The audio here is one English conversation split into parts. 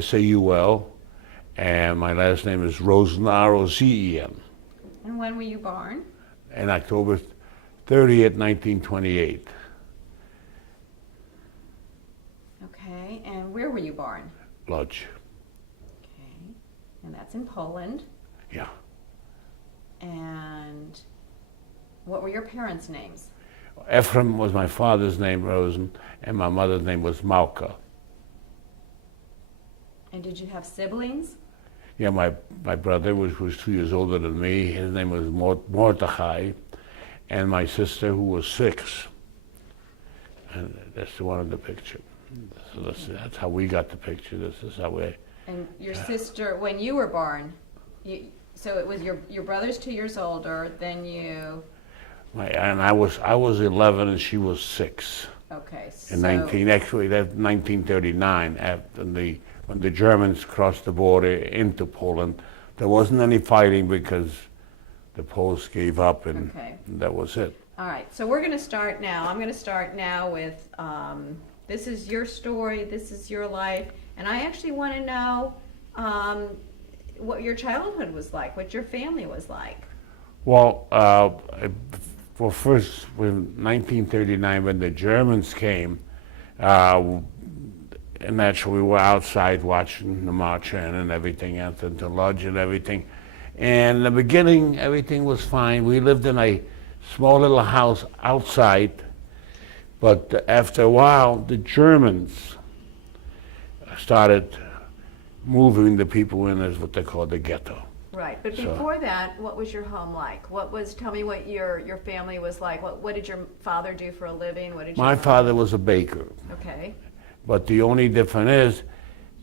Saul, and my last name is Rozen, Rozen, And when were you born? and October 30th, 1928. Okay, and where were you born? Lodge. Okay, and that's in Poland. Yeah. And what were your parents' names? Ephraim was my father's name, Rosen, and my mother's name was Malka. And did you have siblings? Yeah, my brother was 2 years older than me. His name was Mordechai, and my sister, who was 6. And that's the one in the picture. So that's how we got the picture. This is how we. And your sister, when you were born, so it was your brother's 2 years older than you. And I was 11 and she was 6. Okay, so. Actually that's 1939 when the Germans crossed the border into Poland. There wasn't any fighting because the Poles gave up, and Okay. that was it. All right, so we're going to start now. I'm going to start now with this is your story, this is your life, and I actually want to know what your childhood was like, what your family was like. Well, first, in 1939, when the Germans came, and naturally we were outside watching the march in and everything else, and the lodge and everything. And in the beginning, everything was fine. We lived in a small little house outside, but after a while, the Germans started moving the people in as what they call the ghetto. Right, but So- before that, what was your home like? Tell me what your family was like. What did your father do for a living? What did your My mother- father was a baker, Okay, but the only difference is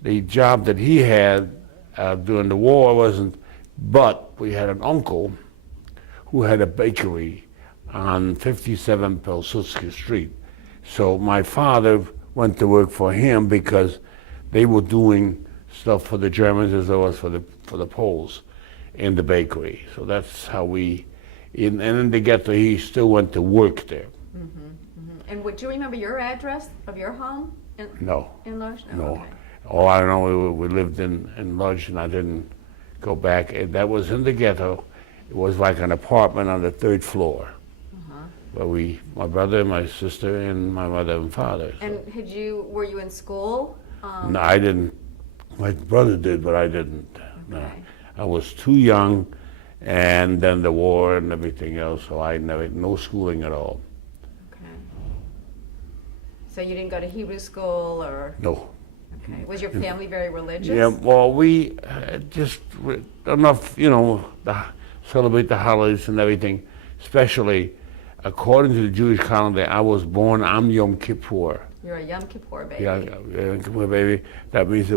the job that he had during the war wasn't, but we had an uncle who had a bakery on 57 Pilsudski Street. So my father went to work for him because they were doing stuff for the Germans as well as for the Poles in the bakery. So that's how and in the ghetto, he still went to work there. and do you remember your address of your home No, in Lodge? no. Okay. All I know, we lived in Lodge, and I didn't go back. And that was in the ghetto. It was like an apartment on the 3rd floor. Where my brother, my sister, and my mother and father. So. And were you in school? No, I didn't. My brother did, but I didn't. No, Okay. I was too young, and then the war and everything else. So I no schooling at all. Okay. So you didn't go to Hebrew school, or? No. Okay. Was your family very religious? Yeah. Well, we just enough, celebrate the holidays and everything. Especially, according to the Jewish calendar, I was born on Yom Kippur. You're a Yom Kippur baby. Yeah, Yom Kippur baby. That means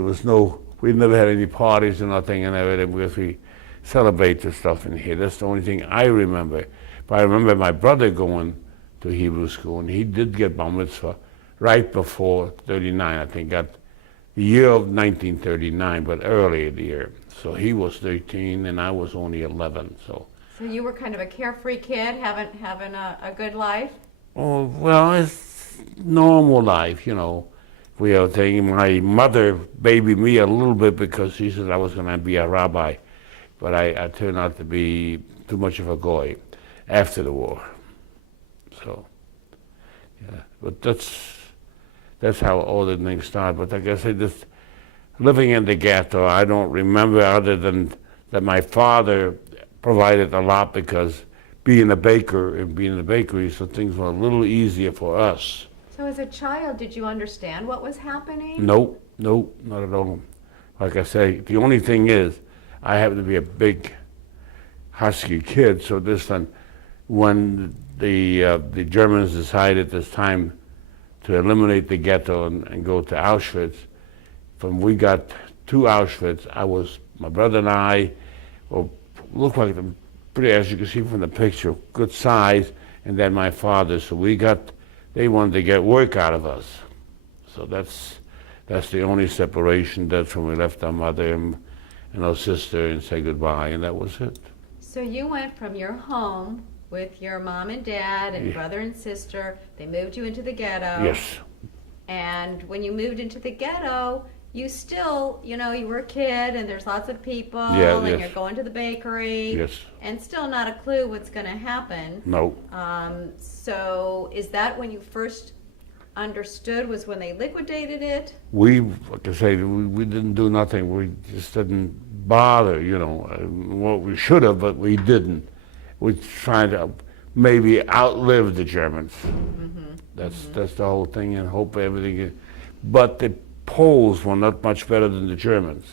we never had any parties or nothing and everything because we celebrate the stuff in here. That's the only thing I remember. But I remember my brother going to Hebrew school, and he did get bar mitzvah right before 39. I think got the year of 1939, but early in the year. So he was 13, and I was only 11. So you were kind of a carefree kid, having a good life? oh, well, it's normal life, We are thinking my mother babied me a little bit because she said I was going to be a rabbi, but I turned out to be too much of a goy after the war. So, yeah, but that's how all the things started. But like I said, this living in the ghetto, I don't remember other than that my father provided a lot because being a baker and being in the bakery, so things were a little easier for us. So as a child, did you understand what was happening? No, not at all. Like I say, the only thing is, I happen to be a big husky kid, so this time, when the Germans decided this time to eliminate the ghetto and go to Auschwitz, when we got to Auschwitz, my brother and I looked like them, pretty, as you can see from the picture, good size, and then my father. So they wanted to get work out of us. So that's the only separation. That's when we left our mother and our sister and said goodbye, and that was it. So you went from your home with your mom and dad and Yeah. brother and sister. They moved you into the ghetto. Yes. And when you moved into the ghetto, you still, you know, you were a kid and there's lots of people Yeah, and yes. you're going to the bakery Yes. and still not a clue what's going to happen. No. So is that when you first understood, was when they liquidated it? We, like I say, we didn't do nothing. We just didn't bother, you know. What we should have, but we didn't. We tried to maybe outlive the Germans. That's the whole thing, and hope everything. But the Poles were not much better than the Germans.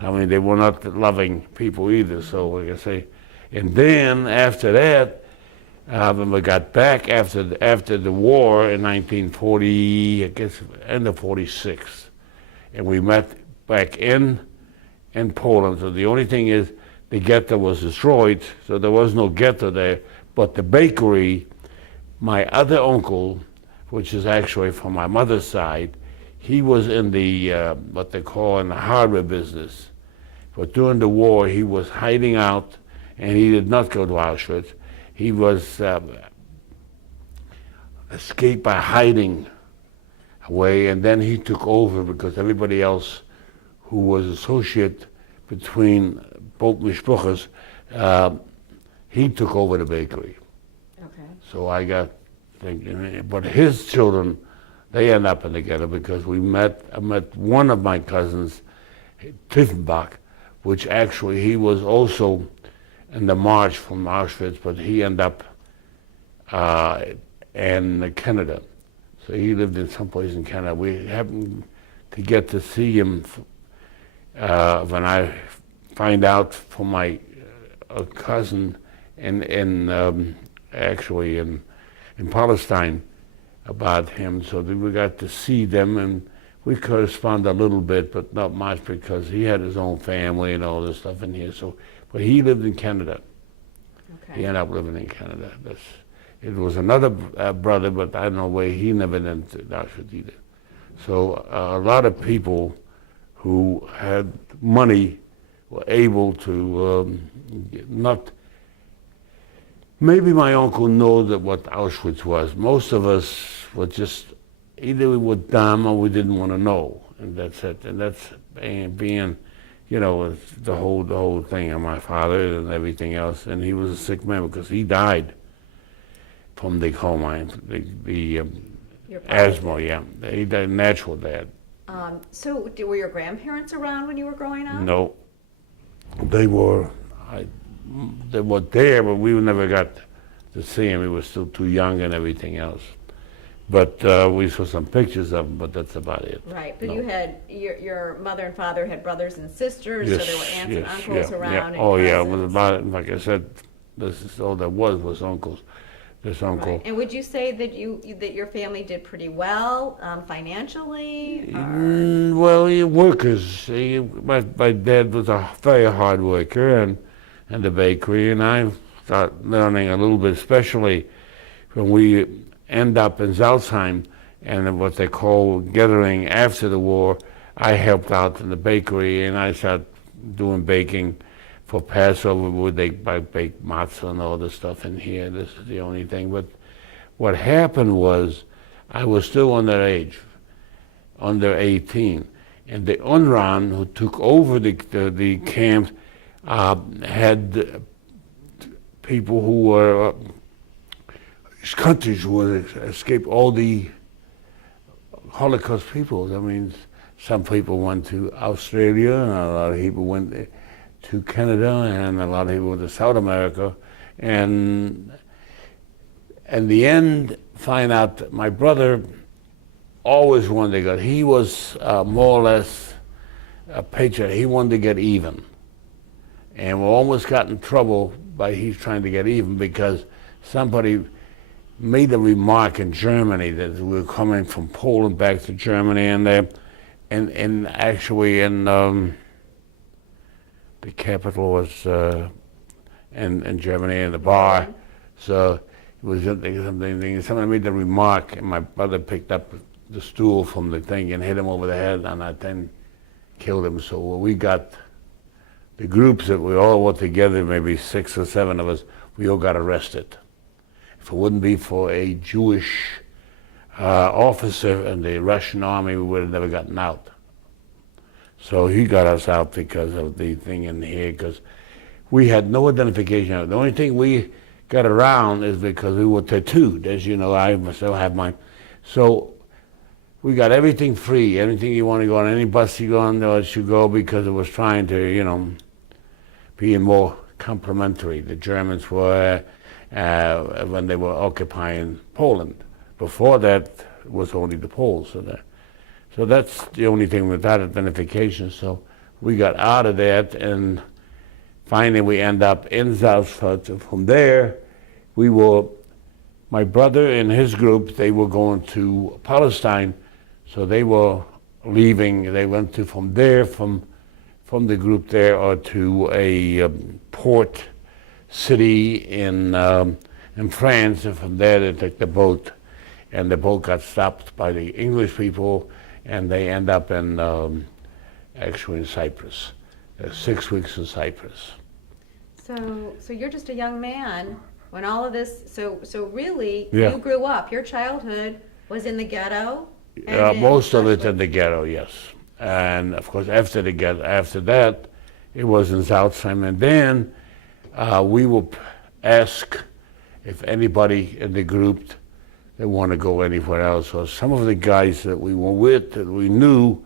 I mean, they were not loving people either. So, like I say, and then after that, when we got back after the war in 1940, I guess end of '46, and we met back in Poland. So the only thing is, the ghetto was destroyed, so there was no ghetto there. But the bakery, my other uncle, which is actually from my mother's side, he was in the what they call in the hardware business. But during the war, he was hiding out, and he did not go to Auschwitz. He was escaped by hiding away, and then he took over because everybody else who was associate between both mishpuchas, he took over the bakery. Okay. So I got thinking, but his children, they end up in the ghetto because I met one of my cousins, Tiefenbach, which actually he was also in the march from Auschwitz, but he ended up in Canada. So he lived in someplace in Canada. We happened to get to see him when I find out from my cousin actually in Palestine about him. So we got to see them, and we corresponded a little bit, but not much because he had his own family and all this stuff in here. So, but he lived in Canada. Okay. He ended up living in Canada. It was another brother, but I don't know where he never went to Auschwitz either. So a lot of people who had money were able to not. Maybe my uncle knew that what Auschwitz was. Most of us were just either we were dumb or we didn't want to know, and that's it. And that's being, you know, the whole thing of my father and everything else. And he was a sick man because he died from the coma, the Your father asthma. did. Yeah, he died natural death. So were your grandparents around when you were growing up? No, they were. They were there, but we never got to see him. He was still too young and everything else. But we saw some pictures of him, but that's about it. Right, but No. you had, your mother and father had brothers and sisters, Yes, so there were aunts and yes, uncles yeah, around. yeah. And Oh, yeah, it was cousins. about it. Like I said, this is all there was uncles. This uncle. Right. And would you say that that your family did pretty well financially? Or? Well, workers. My dad was a very hard worker, and the bakery, and I started learning a little bit, especially when we end up in Salzheim and what they call gathering after the war. I helped out in the bakery, and I started doing baking for Passover. Where they bake matzah and all this stuff in here. This is the only thing. But what happened was, I was still underage, under 18, and the UNRWA, who took over the camps, had people who were countries who had escaped all the Holocaust people. I mean, some people went to Australia, and a lot of people went to Canada, and a lot of people went to South America. And in the end, find out that my brother always wanted to get, he was more or less a patriot. He wanted to get even. And we almost got in trouble by he's trying to get even because somebody made a remark in Germany that we were coming from Poland back to Germany, and actually in the capital was in Germany, in the bar. So it was something. Somebody made the remark, and my brother picked up the stool from the thing and hit him over the head, and I then killed him. So we got the groups that we all were together, maybe 6 or 7 of us, we all got arrested. If it wouldn't be for a Jewish officer in the Russian army, we would have never gotten out. So he got us out because of the thing in here, because we had no identification. The only thing we got around is because we were tattooed. As you know, I still have mine. So we got everything free. Anything you want to go on, any bus you go on, they'll let you go, because it was trying to, be more complimentary. The Germans were, when they were occupying Poland. Before that, it was only the Poles. So that's the only thing with that identification. So we got out of that, and finally we end up in Salzburg. From there, my brother and his group, they were going to Palestine, so they were leaving. They went to from the group there, or to a port city in France, and from there they took the boat, and the boat got stopped by the English people, and they end up actually in Cyprus. 6 weeks in Cyprus. So you're just a young man when all of this. So really, Yeah. you grew up. Your childhood was in the ghetto. Most of it in the ghetto, yes. And of course, after that, it was in Salzheim. And then we will ask if anybody in the group that want to go anywhere else. So some of the guys that we were with, that we knew,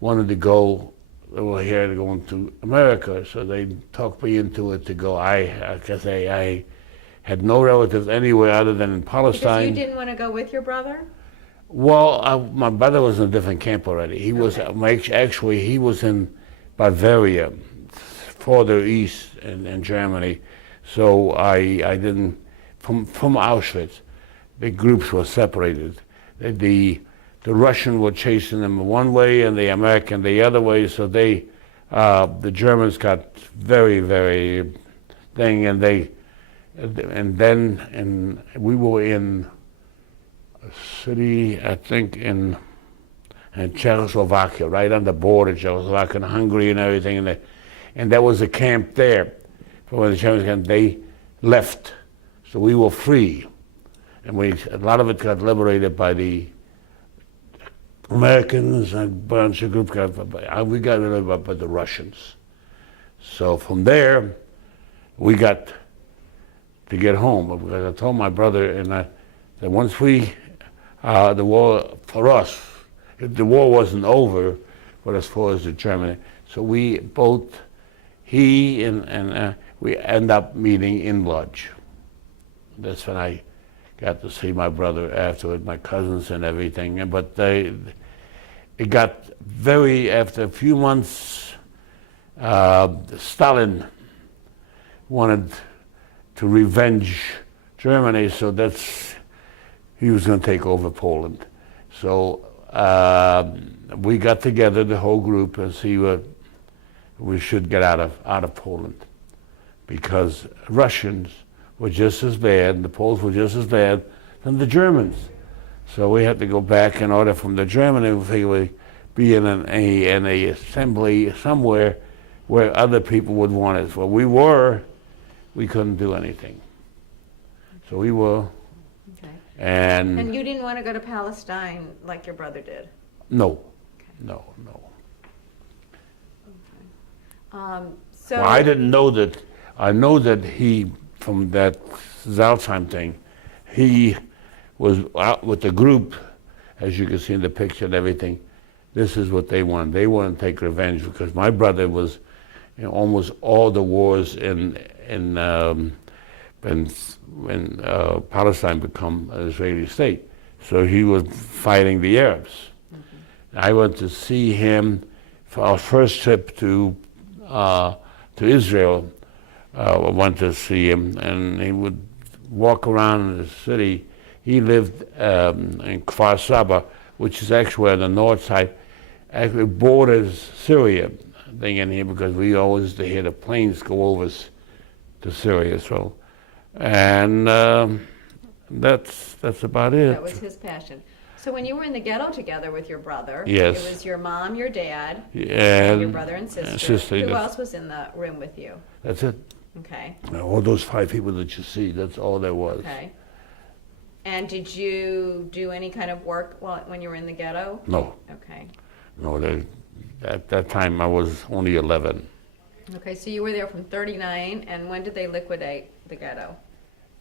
wanted to go. They were here to go into America, so they talked me into it to go. I had no relatives anywhere other than in Palestine. Because you didn't want to go with your brother? Well, my brother was in a different camp already. He was actually he was in Bavaria, further east in Germany. So I didn't from Auschwitz. The groups were separated. The Russian were chasing them one way and the American the other way. So the Germans got very, very thing, and then we were in a city, I think in Czechoslovakia, right on the border, Czechoslovakia and Hungary and everything, and there was a camp there. But when the Germans came, they left, so we were free, and a lot of it got liberated by the Americans, and a bunch of groups we got rid of it by the Russians. So from there, we got to get home, because I told my brother and I that once the war for us, the war wasn't over, but as far as the Germany, so he and we end up meeting in Lodz. That's when I got to see my brother afterward, my cousins and everything. But it got after a few months, Stalin wanted to revenge Germany, so he was going to take over Poland. So we got together, the whole group, and see what we should get out of Poland, because Russians were just as bad, the Poles were just as bad than the Germans. So we had to go back in order from the Germany, we figured we'd be in an assembly somewhere where other people would want us. Well, we couldn't do anything. So we were. Okay. And you didn't want to go to Palestine like your brother did? No. Okay. No. Okay. Well, I didn't know that. I know that he, from that Salzheim thing, he was out with the group, as you can see in the picture and everything. This is what they wanted. They wanted to take revenge, because my brother was in almost all the wars when Palestine became an Israeli state. So he was fighting the Arabs. Mm-hmm. I went to see him for our first trip to Israel. I went to see him, and he would walk around the city. He lived in Kfar Saba, which is actually on the north side, actually borders Syria thing in here, because we always used to hear the planes go over to Syria. So, and that's about it. That was his passion. So when you were in the ghetto together with your brother, yes, it was your mom, your dad, and your brother and sister. Who else was in the room with you? That's it. Okay. All those 5 people that you see, that's all there was. Okay. And did you do any kind of work when you were in the ghetto? No. Okay. No, at that time I was only 11. Okay, so you were there from 39, and when did they liquidate the ghetto?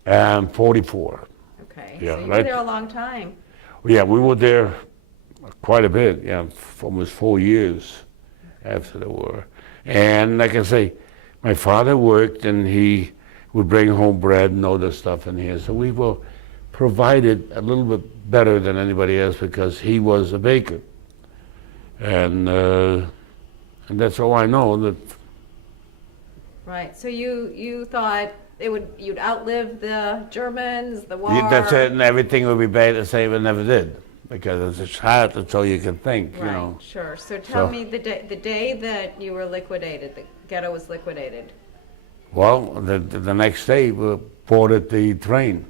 44. Okay, Yeah, so you were right. there a long time. Yeah, we were there quite a bit, yeah, almost 4 years after the war. And like I say, my father worked and he would bring home bread and all this stuff in here. So we were provided a little bit better than anybody else because he was a baker. And that's all I know. That Right, so you thought you'd outlive the Germans, the war. that's it, and everything would be bad to say, but never did. Because it's hard, that's all you can think, Right, you know. sure. So tell me the day that you were liquidated, the ghetto was liquidated. Well, the next day we boarded the train.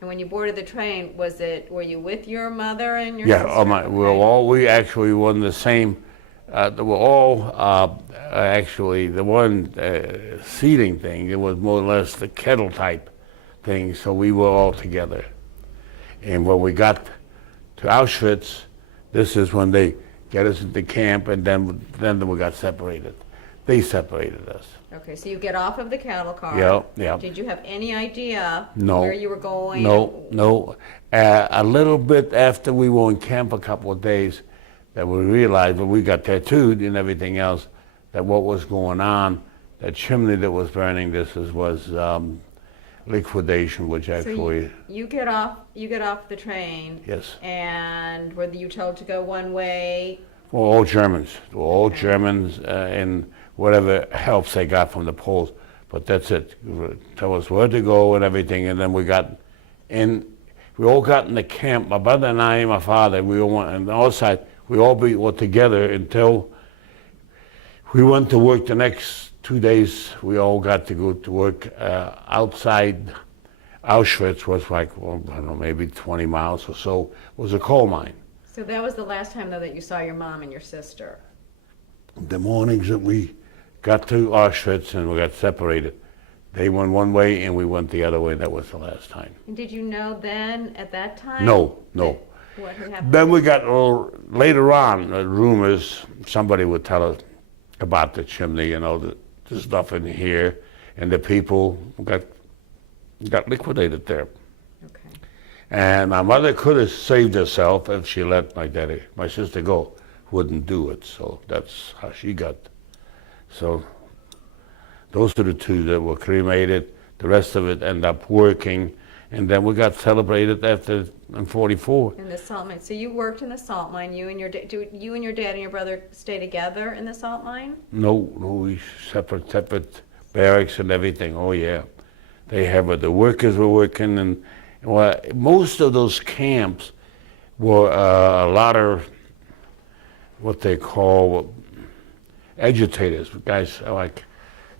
And when you boarded the train, were you with your mother and your Yeah, sister? we actually were in the same, they were all actually the one seating thing, it was more or less the kettle type thing, so we were all together. And when we got to Auschwitz, this is when they get us into camp, and then we got separated. They separated us. Okay, so you get off of the cattle car. Yeah. Did you have any idea No. where you were going? No. A little bit after we were in camp a couple of days, that we realized when we got tattooed and everything else, that what was going on, that chimney that was burning, was liquidation, which actually. So you get off the train. Yes. And were you told to go one way? Well, all Germans. Okay. Germans and whatever helps they got from the Poles. But that's it. Tell us where to go and everything. And then we got in. We all got in the camp. My brother and I and my father, we all went on the outside. We all were together until we went to work the next 2 days. We all got to go to work outside Auschwitz. Was like, well, I don't know, maybe 20 miles or so. It was a coal mine. So that was the last time, though, that you saw your mom and your sister. The mornings that we got to Auschwitz and we got separated, they went one way and we went the other way. That was the last time. And did you know then, at that time? No. What had happened? Then we got, later on, rumors, somebody would tell us about the chimney, the stuff in here, and the people got liquidated there. Okay. And my mother could have saved herself if she let my sister go. Wouldn't do it, so that's how she got. So those are the two that were cremated. The rest of it ended up working, and then we got celebrated after in 44. In the salt mine. So you worked in the salt mine. You and your dad and your brother stay together in the salt mine? No, we separate barracks and everything. Oh yeah, they have it. The workers were working, and well, most of those camps were a lot of what they call agitators, guys like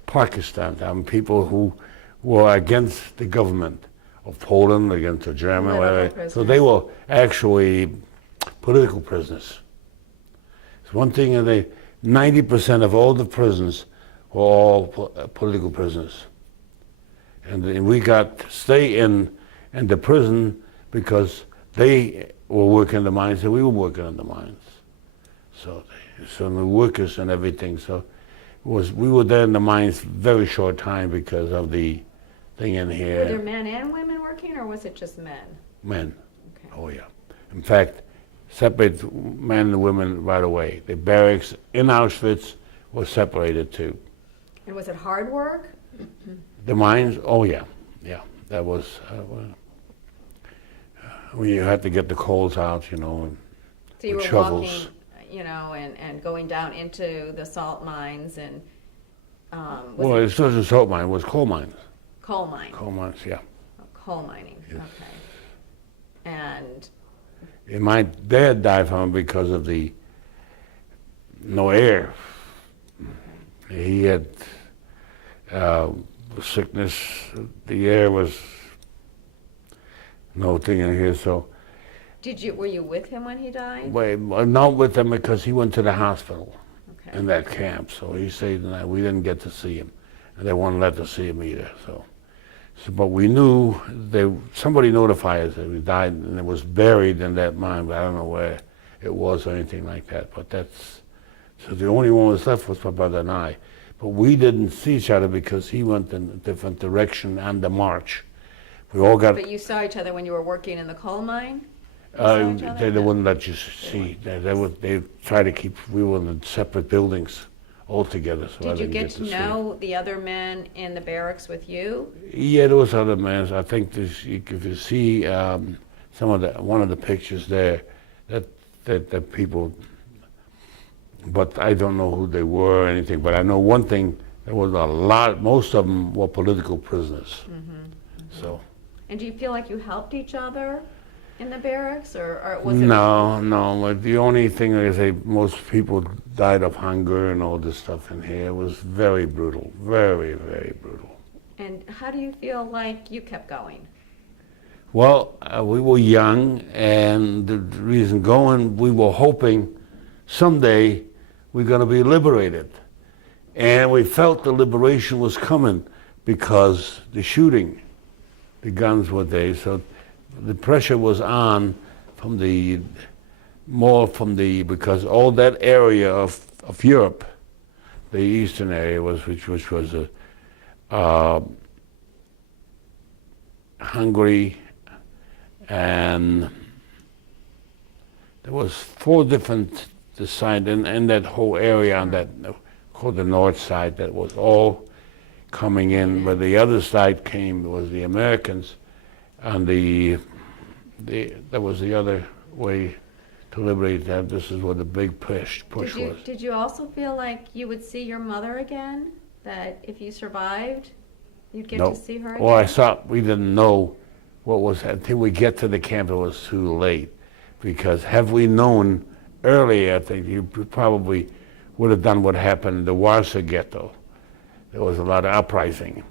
Pakistan, people who were against the government of Poland, against the German, whatever. So they were actually political prisoners. It's one thing, 90% of all the prisons were all political prisoners. And we got to stay in the prison because they were working in the mines and we were working in the mines. So the workers and everything. So we were there in the mines very short time because of the thing in here. Were there men and women working, or was it just men? Men. Okay. Oh yeah. In fact, separate men and women right away. The barracks in Auschwitz was separated too. And was it hard work? The mines, oh yeah. That was when you had to get the coals out, and So you with were shovels. walking, and going down into the salt mines, and Well, it wasn't salt mine, it was coal mines. coal mine. Coal mines, yeah. Oh, coal mining. Yes. Okay. And My dad died from it because of the no air. He had sickness. The air was no thing in here. So, were you with him when he died? wait, not with him because he went to the hospital Okay. in that camp. So he stayed the night. We didn't get to see him, and they wouldn't let us see him either. So but we knew somebody notified us that he died, and it was buried in that mine. But I don't know where it was or anything like that. But So the only one who was left was my brother and I. But we didn't see each other because he went in a different direction on the march. We all got. But you saw each other when you were working in the coal mine? You saw each other? They wouldn't let you see. They try to keep. We were in separate buildings altogether. So Did you get to know the other men in the barracks with you? Yeah, there was other men. I think this, if you see one of the pictures there, that people. But I don't know who they were or anything. But I know one thing: there was a lot. Most of them were political prisoners. So. And do you feel like you helped each other in the barracks, or was it? No. But the only thing I say, most people died of hunger and all this stuff in here. It was very brutal, very, very brutal. And how do you feel like you kept going? Well, we were young, and the reason going, we were hoping someday we're going to be liberated. And we felt the liberation was coming because the shooting, the guns were there, so the pressure was on because all that area of Europe, the eastern area which was Hungary, and there was 4 different sides in that whole area on that called the north side that was all coming in, but the other side was the Americans, and that was the other way to liberate that. This is where the big push was. Did you also feel like you would see your mother again? That if you survived, you'd get to see her again? Well, we didn't know what was until we get to the camp. It was too late, because had we known earlier, I think you probably would have done what happened in the Warsaw Ghetto. There was a lot of uprising.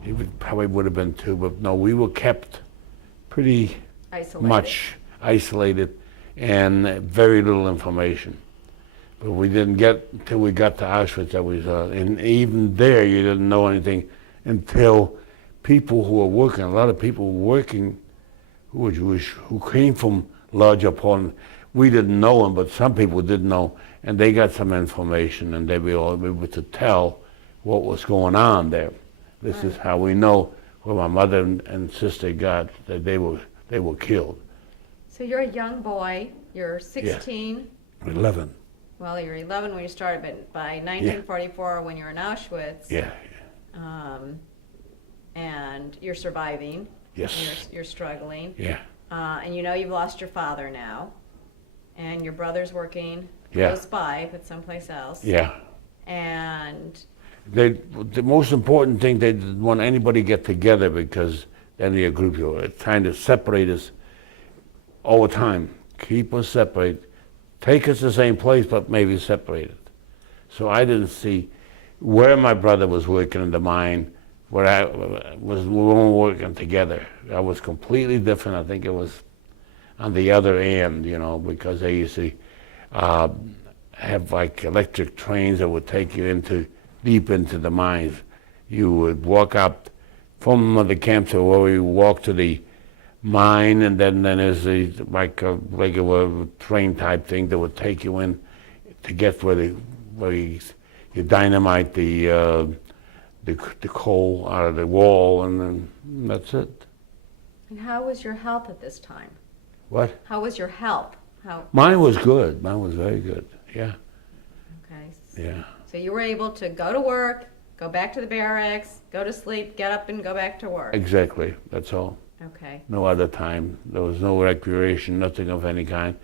He probably would have been too, but no, we were kept pretty much isolated and very little information. But we didn't get until we got to Auschwitz. And even there, you didn't know anything until people who were working. A lot of people were working who were Jewish, who came from larger Poland. We didn't know them, but some people did know, and they got some information, and they were able to tell what was going on there. This is how we know where my mother and sister got that they were killed. So you're a young boy. You're 16. Yeah. 11. Well, you're 11 when you started, but by 1944, when you're in Auschwitz, and you're surviving. Yes. You're struggling. Yeah. And you know you've lost your father now, and your brother's working close by, but someplace else. Yeah. And the most important thing, they didn't want anybody to get together, because then the group were trying to separate us all the time, keep us separate, take us to the same place, but maybe separated. So I didn't see where my brother was working in the mine, where we weren't working together. I was completely different. I think it was on the other end, because they used to have like electric trains that would take you deep into the mines. You would walk up from the camp to where we walk to the mine, and then there's like a regular train type thing that would take you in to get where you dynamite the coal out of the wall, and then that's it. And how was your health at this time? What? How was your health? Mine was good. Mine was very good. Yeah. Okay. Yeah. So you were able to go to work, go back to the barracks, go to sleep, get up and go back to work. Exactly. That's all. Okay. No other time. There was no recreation, nothing of any kind.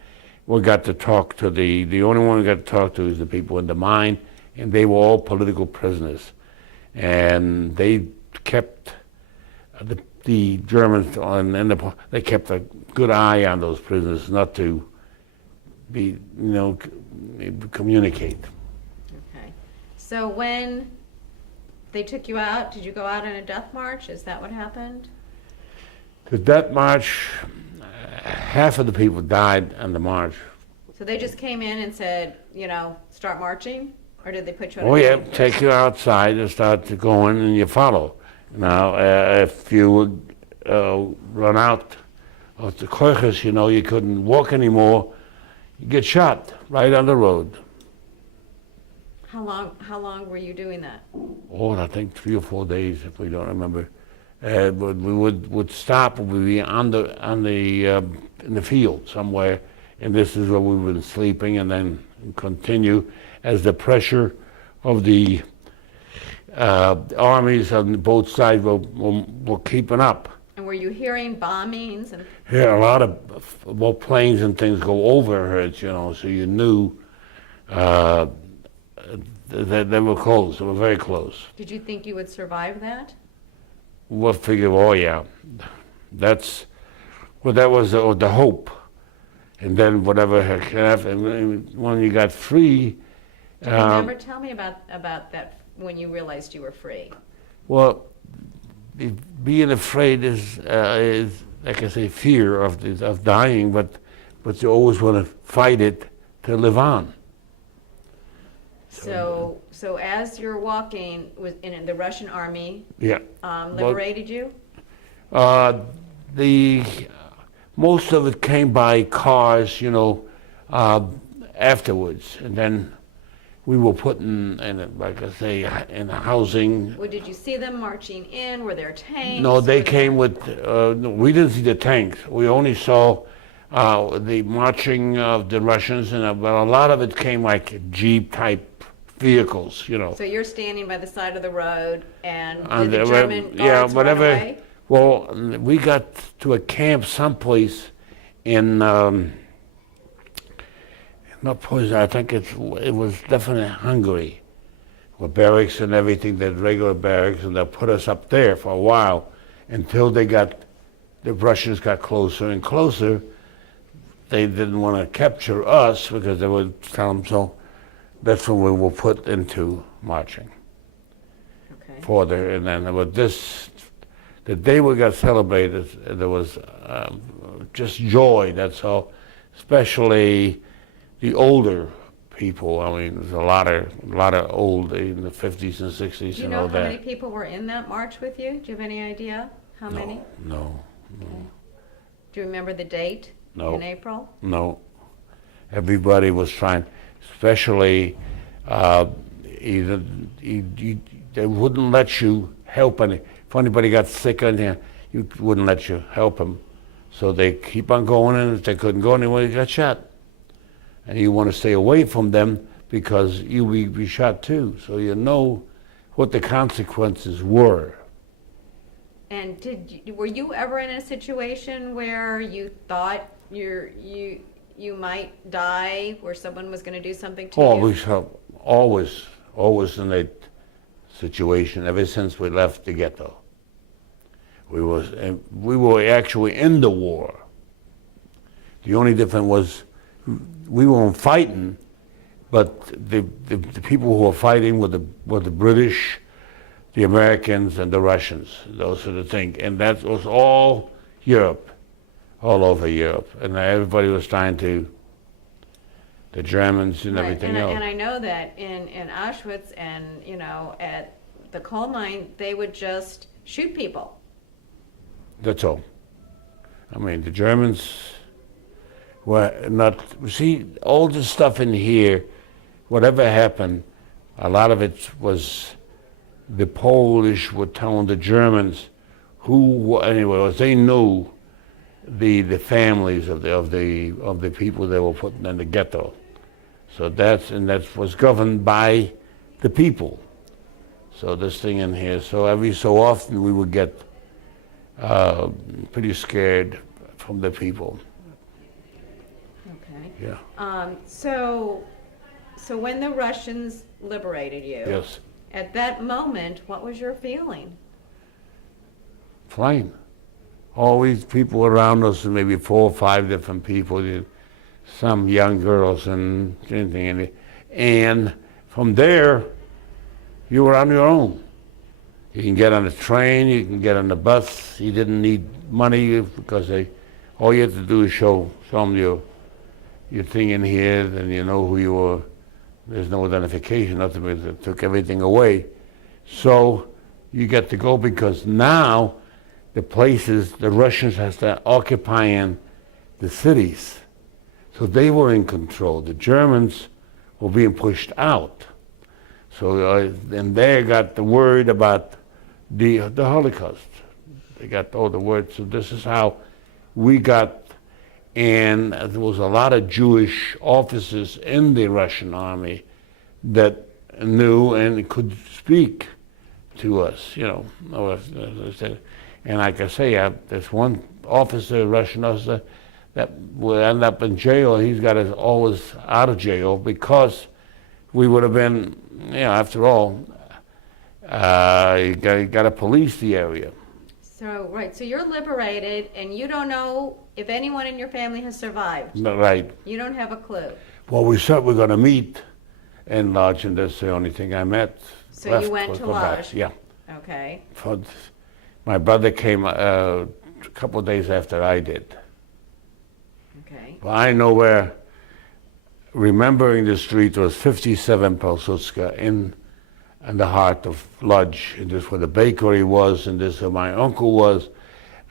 We got to talk to the only one we got to talk to is the people in the mine, and they were all political prisoners. And they kept the Germans they kept a good eye on those prisoners, not to communicate. Okay. So when they took you out, did you go out on a death march? Is that what happened? The death march, half of the people died on the march. So they just came in and said, start marching? Or did they put you on a train? Take you outside and start going, and you follow. Now, if you would run out of the Kirches, you couldn't walk anymore, you get shot right on the road. How long were you doing that? Oh, I think 3 or 4 days, if we don't remember. But we would stop. We'd be on the in the field somewhere, and this is where we were sleeping, and then continue as the pressure of the armies on both sides were keeping up. And were you hearing bombings? And Yeah, a lot of planes and things go over it, so you knew that they were close. They were very close. did you think you would survive that? We'll figure, oh yeah, that was the hope. And then whatever had happened, when you got free. Do you remember? Tell me about that when you realized you were free. Well, being afraid is like I say, fear of dying, but you always want to fight it to live on. So as you're walking, was in the Russian army Yeah. liberated you? The most of it came by cars, afterwards, and then we were put in like I say, in housing. Well, did you see them marching in? Were there tanks? No, they Were came with. No, we didn't see the tanks. We only saw the marching of the Russians, but a lot of it came like Jeep type vehicles, So you're standing by the side of the road, and And did the they were- German yeah, guards whatever. run away? Well, we got to a camp someplace in not Poison. I think it was definitely Hungary, with barracks and everything. That regular barracks, and they put us up there for a while until the Russians got closer and closer. They didn't want to capture us because they would tell them so. That's when we were put into marching Okay. further, and then with this, the day we got celebrated, there was just joy. That's all, especially the older people. I mean, there's a lot of old in the 50s and 60s Do you and know all how that. many people were in that march with you? Do you have any idea how many? No, Do you remember the date? No. In April? no. Everybody was trying, especially either they wouldn't let you help any. If anybody got sick in here, you wouldn't let you help them. So they keep on going, and if they couldn't go anywhere, you got shot. And you want to stay away from them because you will be shot too. So you know what the consequences were. And were you ever in a situation where you thought you might die, where someone was going to do something to you? Always in that situation. Ever since we left the ghetto, we were actually in the war. The only difference was we weren't fighting, but the people who were fighting were the British, the Americans, and the Russians. Those are the things, and that was all Europe, all over Europe, and everybody was trying to. The Germans and Right, everything else. And I know that in Auschwitz and at the coal mine, they would just shoot people. That's all. I mean, the Germans were not. See, all the stuff in here, whatever happened, a lot of it was the Polish were telling the Germans anyway, they knew the families of the people they were putting in the ghetto. So that was governed by the people. So this thing in here. So every so often we would get pretty scared from the people. Okay. Yeah. So when the Russians liberated you, Yes. at that moment, what was your feeling? Fine. Always people around us, maybe 4 or 5 different people, some young girls and anything. And from there, you were on your own. You can get on the train, you can get on the bus. You didn't need money because all you had to do is show them your thing in here, then you know who you were. There's no identification, nothing. They took everything away. So you get to go because now the places the Russians has to occupying the cities. So they were in control. The Germans were being pushed out. So and they got the word about the Holocaust. They got all the word. So this is how we got. And there was a lot of Jewish officers in the Russian army that knew and could speak to us, you know. And like I say, there's one officer, Russian officer, that will end up in jail. He's got us always out of jail because we would have been, you know, after all, you got to police the area. So, right, so you're liberated, and you don't know if anyone in your family has survived. Right. You don't have a clue. Well, we said we're going to meet in Lodge, and that's the only thing I met. So you went to Lodge? Yeah. Okay. My brother came a couple of days after I did. Okay. Well, I know where, remembering the street was 57 Pilsudska in the heart of Lodge, and this is where the bakery was, and this is where my uncle was.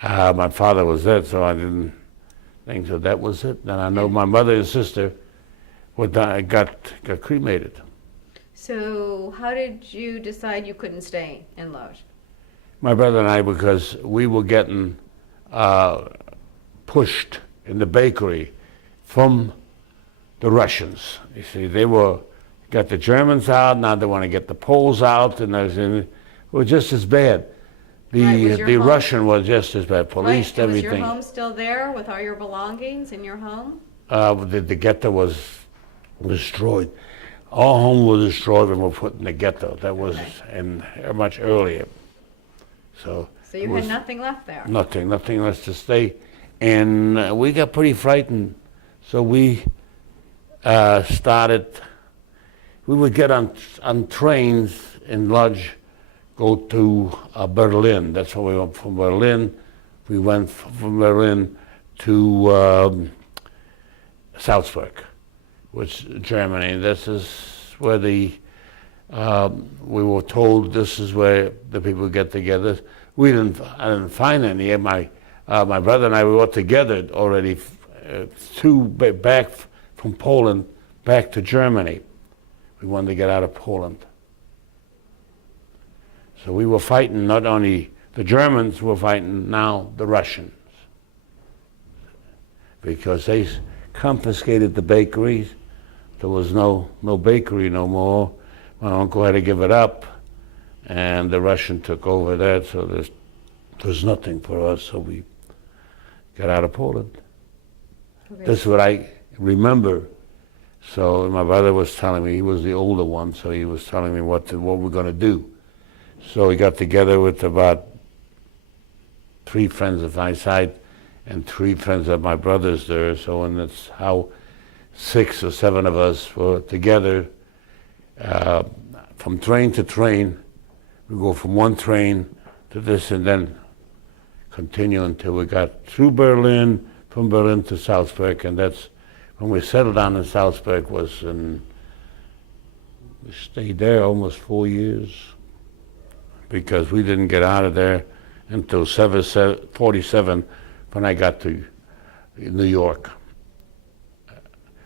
My father was there, so I didn't think so. That was it. And I know my mother and sister got cremated. So how did you decide you couldn't stay in Lodge? My brother and I, because we were getting pushed in the bakery from the Russians. You see, they got the Germans out, now they want to get the Poles out, and it was just as bad. The Russian was just as bad, policed everything. Was your home still there with all your belongings in your home? The ghetto was destroyed. Our home was destroyed when we were put in the ghetto. That was much earlier. So you had nothing left there? Nothing left to stay. And we got pretty frightened. So we we would get on trains in Lodge, go to Berlin. That's where we went from Berlin. We went from Berlin to Salzburg, which is Germany. This is where we were told this is where the people get together. I didn't find any. My brother and I, we were together already, back from Poland back to Germany. We wanted to get out of Poland. So we were fighting, not only the Germans were fighting, now the Russians. Because they confiscated the bakeries. There was no bakery no more. My uncle had to give it up, and the Russian took over that, so there's nothing for us, so we got out of Poland. Okay. This is what I remember. So my brother was telling me, he was the older one, so he was telling me what we're going to do. So we got together with about 3 friends of my side and 3 friends of my brother's there. So, and that's how 6 or 7 of us were together from train to train. We go from one train to this and then continue until we got through Berlin, from Berlin to Salzburg, and that's when we settled down in Salzburg. We stayed there almost 4 years because we didn't get out of there until 47 when I got to New York.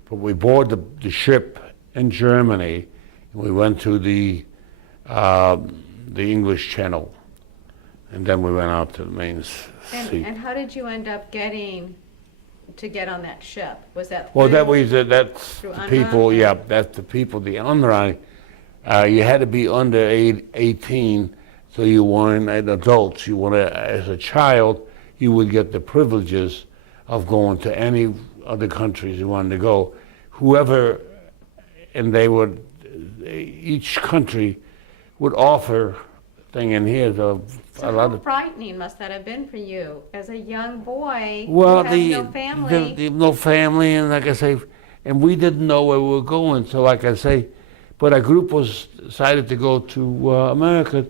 But we boarded the ship in Germany, and we went to the English Channel, and then we went out to the main sea. And how did you end up get on that ship? Was that well? through, That's through the people. Yeah, that's the people. The UNRWA. You had to be under 18, so you weren't an adult. You were as a child. You would get the privileges of going to any other countries you wanted to go. Whoever, and each country would offer thing in here. So how frightening must that have been for you as a young boy who has no family? No family, and like I say, and we didn't know where we were going. So like I say, but our group was decided to go to America,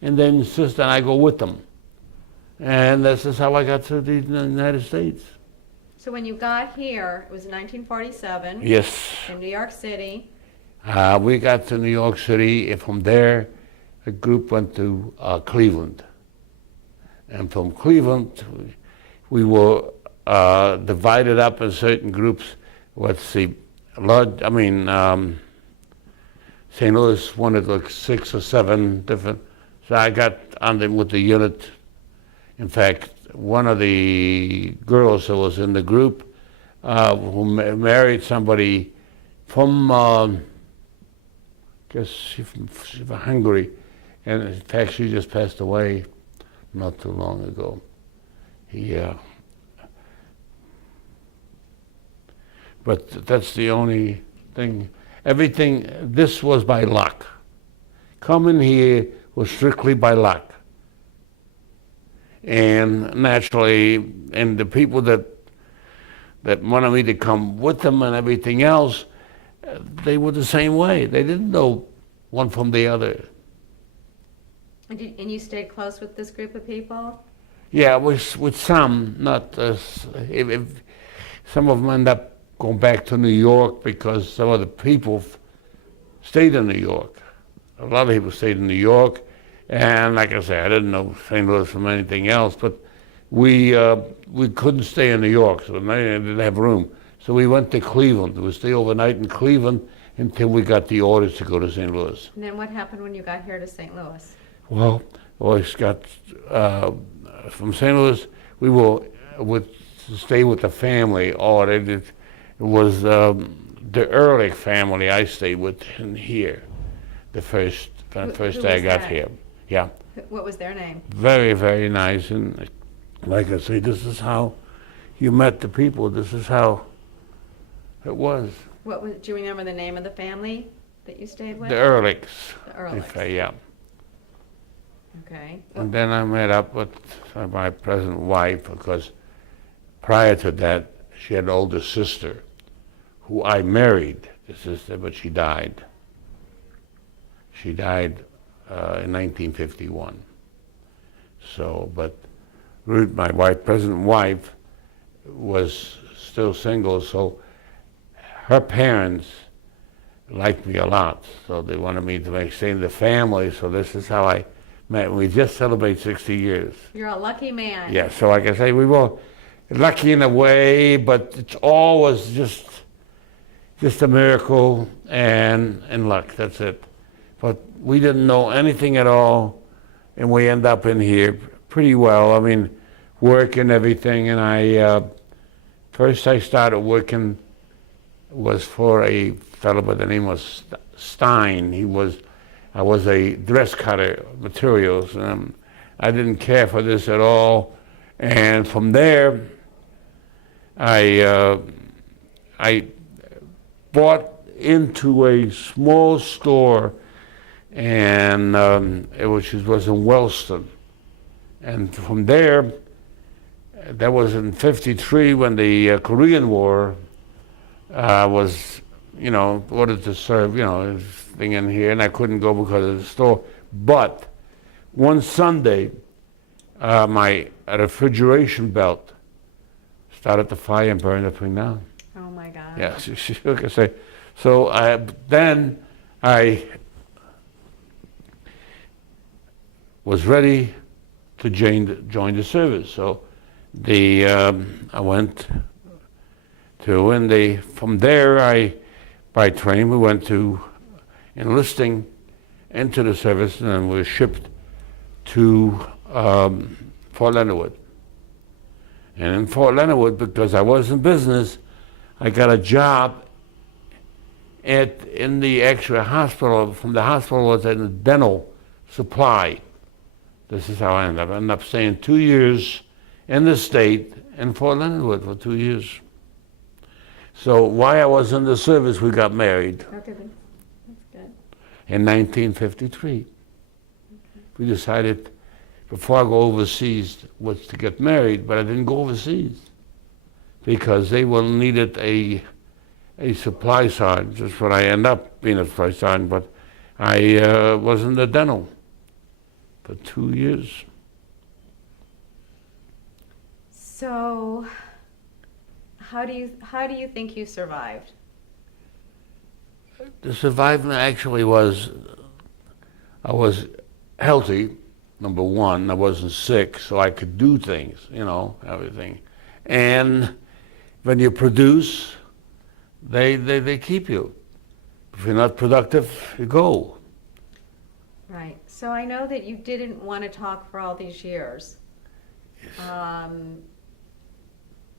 and then sister and I go with them. And this is how I got to the United States. So when you got here, it was 1947. Yes. In New York City. We got to New York City, and from there, a group went to Cleveland. And from Cleveland, we were divided up in certain groups. Let's see, St. Louis wanted like 6 or 7 different. So I got on them with the unit. In fact, one of the girls that was in the group who married somebody from, guess she's from Hungary, and in fact she just passed away not too long ago. But that's the only thing. Everything, this was by luck. Coming here was strictly by luck. And naturally, and the people that wanted me to come with them and everything else, they were the same way. They didn't know one from the other. And you stayed close with this group of people? Yeah, with some, not if some of them end up going back to New York because some of the people stayed in New York. A lot of people stayed in New York, and like I said, I didn't know St. Louis from anything else, but we couldn't stay in New York, so they didn't have room. So we went to Cleveland. We stayed overnight in Cleveland until we got the orders to go to St. Louis. And then what happened when you got here to St. Louis? Well, we got from St. Louis. We were to stay with the family. It was the Ehrlich family I stayed with in here. The first day I got here. Yeah. What was their name? Very, very nice. And like I say, this is how you met the people. This is how it was. Do you remember the name of the family that you stayed with? The Ehrlichs. The Ehrlichs. Yeah. Okay. And then I met up with my present wife because prior to that, she had an older sister who I married, the sister, but she died. She died in 1951. So, but Ruth, my present wife, was still single, so her parents liked me a lot, so they wanted me to stay in the family, so this is how I met. We just celebrated 60 years. You're a lucky man. Yeah, so like I say, we were lucky in a way, but it's always just a miracle and luck, that's it. But we didn't know anything at all, and we end up in here pretty well. I mean, work and everything, and first I started working was for a fellow by the name of Stein. I was a dress cutter, materials, and I didn't care for this at all. And from there, I bought into a small store, and it was in Wellston. And from there, that was in '53 when the Korean War was, ordered to serve, this thing in here, and I couldn't go because of the store. But one Sunday, my refrigeration belt started the fire and burned the thing down. Oh my God. Yeah, like I say. So then I was ready to join the service. So I went to, and from there by train we went to enlisting into the service, and then we were shipped to Fort Leonard Wood. And in Fort Leonard Wood, because I was in business, I got a job in the actual hospital. From the hospital was in the dental supply. This is how I ended up. I ended up staying 2 years in the state in Fort Leonard Wood for 2 years. So while I was in the service, we got married. Okay, that's good. In 1953. Okay. We decided before I go overseas was to get married, but I didn't go overseas because they needed a supply sergeant. That's what I ended up being a supply sergeant, but I was in the dental for 2 years. So, how do you think you survived? The surviving actually was, I was healthy, number one. I wasn't sick, so I could do things, everything. And when you produce, they keep you. If you're not productive, you go. Right. So I know that you didn't want to talk for all these years.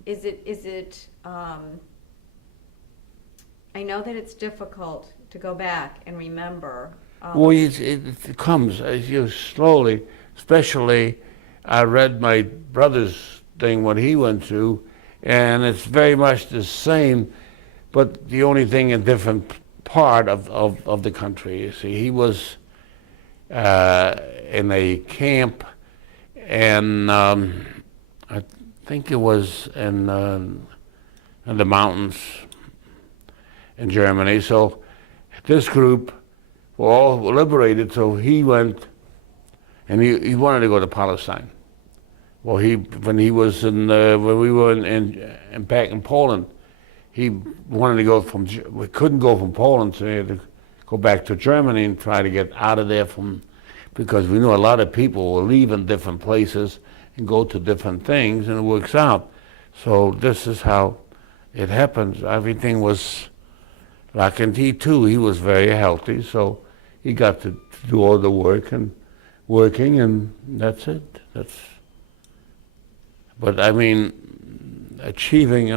Is it, I know that it's difficult to go back and remember. Well, it comes as you slowly, especially I read my brother's thing, what he went through, and it's very much the same, but the only thing a different part of the country. You see, he was in a camp, and I think it was in the mountains in Germany. So this group were all liberated, so he went, and he wanted to go to Palestine. Well, when he was when we were back in Poland, he wanted to go we couldn't go from Poland, so he had to go back to Germany and try to get out of there because we knew a lot of people were leaving different places and go to different things, and it works out. So this is how it happens. Everything was like, and he too, he was very healthy, so he got to do all the work and working, and that's it. But I mean, achieving,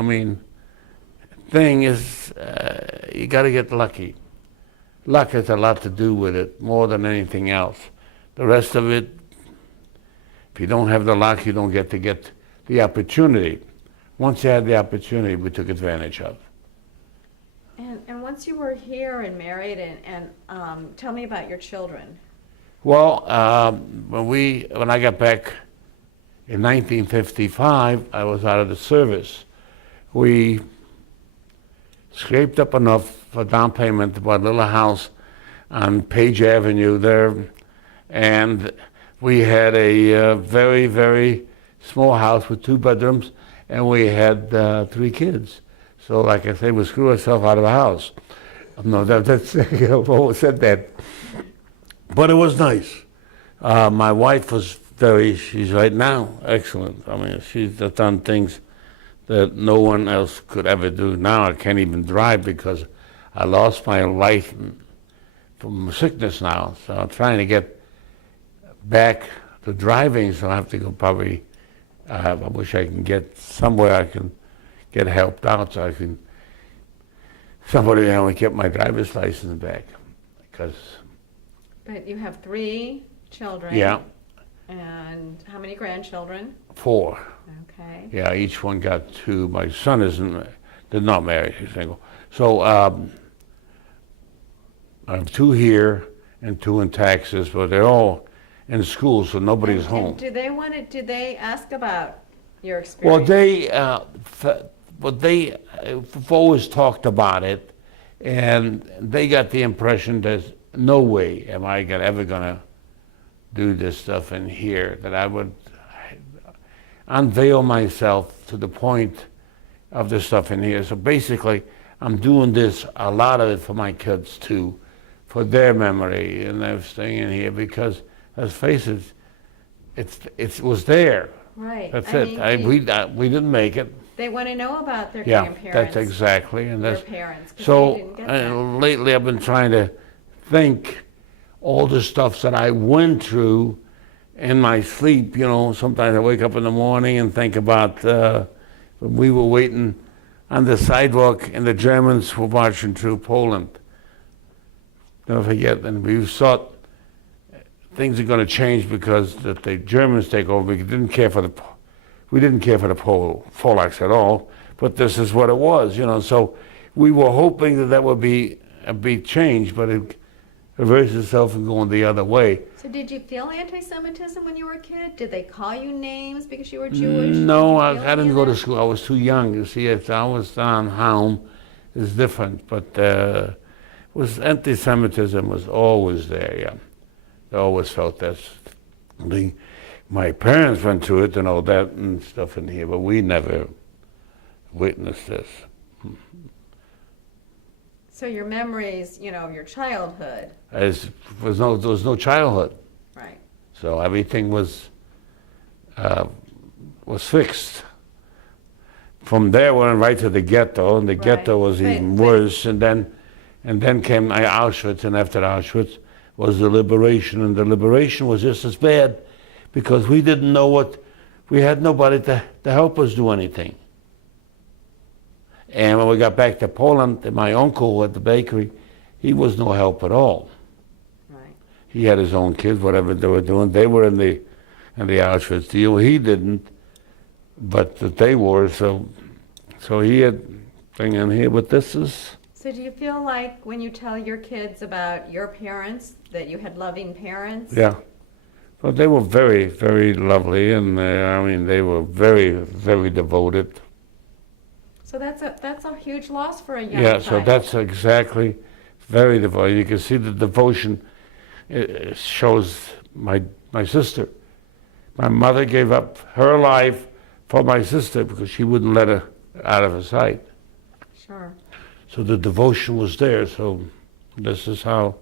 thing is, you got to get lucky. Luck has a lot to do with it, more than anything else. The rest of it, if you don't have the luck, you don't get the opportunity. Once you had the opportunity, we took advantage of. And once you were here and married, and tell me about your children. Well, when I got back in 1955, I was out of the service. We scraped up enough for down payment to buy a little house on Page Avenue there, and we had a very, very small house with 2 bedrooms, and we had 3 kids. So, like I said, we screwed ourselves out of a house. No, that's I've always said that. But it was nice. My wife was she's right now excellent. She's done things that no one else could ever do. Now I can't even drive because I lost my life from sickness now. So I'm trying to get back to driving, so I have to go probably, I wish I can get somewhere I can get helped out so I can, somebody get my driver's license back. But you have 3 children. Yeah. And how many grandchildren? 4. Okay. Yeah, each one got 2. My son did not marry, he's single. So I have 2 here and 2 in Texas, but they're all in school, so nobody's home. Do they ask about your experience? Well, they've always talked about it, and they got the impression there's no way am I ever gonna do this stuff in here, that I would unveil myself to the point of the stuff in here. So basically, I'm doing this, a lot of it for my kids too, for their memory and everything in here, because let's face it, it was there. Right. That's it. We didn't make it. They want to know about their Yeah, grandparents. that's exactly, and their that's parents. so. They didn't get that. Lately, I've been trying to think all the stuff that I went through in my sleep. Sometimes I wake up in the morning and think about when we were waiting on the sidewalk and the Germans were marching through Poland. Never forget, and we thought things are going to change because that the Germans take over. We didn't care for the Polacks at all, but this is what it was, So we were hoping that would be a big change, but it reversed itself and going the other way. So did you feel anti-Semitism when you were a kid? Did they call you names because you were Jewish? No, I didn't go to school. I was too young. You see, if I was down home, it's different. But anti-Semitism was always there, yeah. I always felt that. My parents went through it and all that and stuff in here, but we never witnessed this. So your memories, your childhood. There was no childhood. Right. So everything was fixed. From there, we went right to the ghetto, and the ghetto was even worse. And then And then came Auschwitz, and after Auschwitz was the liberation, and the liberation was just as bad because we didn't know we had nobody to help us do anything. And when we got back to Poland, my uncle at the bakery, he was no help at all. Right. He had his own kids, whatever they were doing. They were in the Auschwitz deal. He didn't, but they were. So he had thing in here. But this is. So do you feel like when you tell your kids about your parents that you had loving parents? Yeah. Well, they were very, very lovely, and I mean, they were very, very devoted. So that's a huge loss for a young Yeah, child. so that's exactly very devoted. You can see the devotion. It shows my sister. My mother gave up her life for my sister because she wouldn't let her out of her sight. Sure. So the devotion was there. So this is how.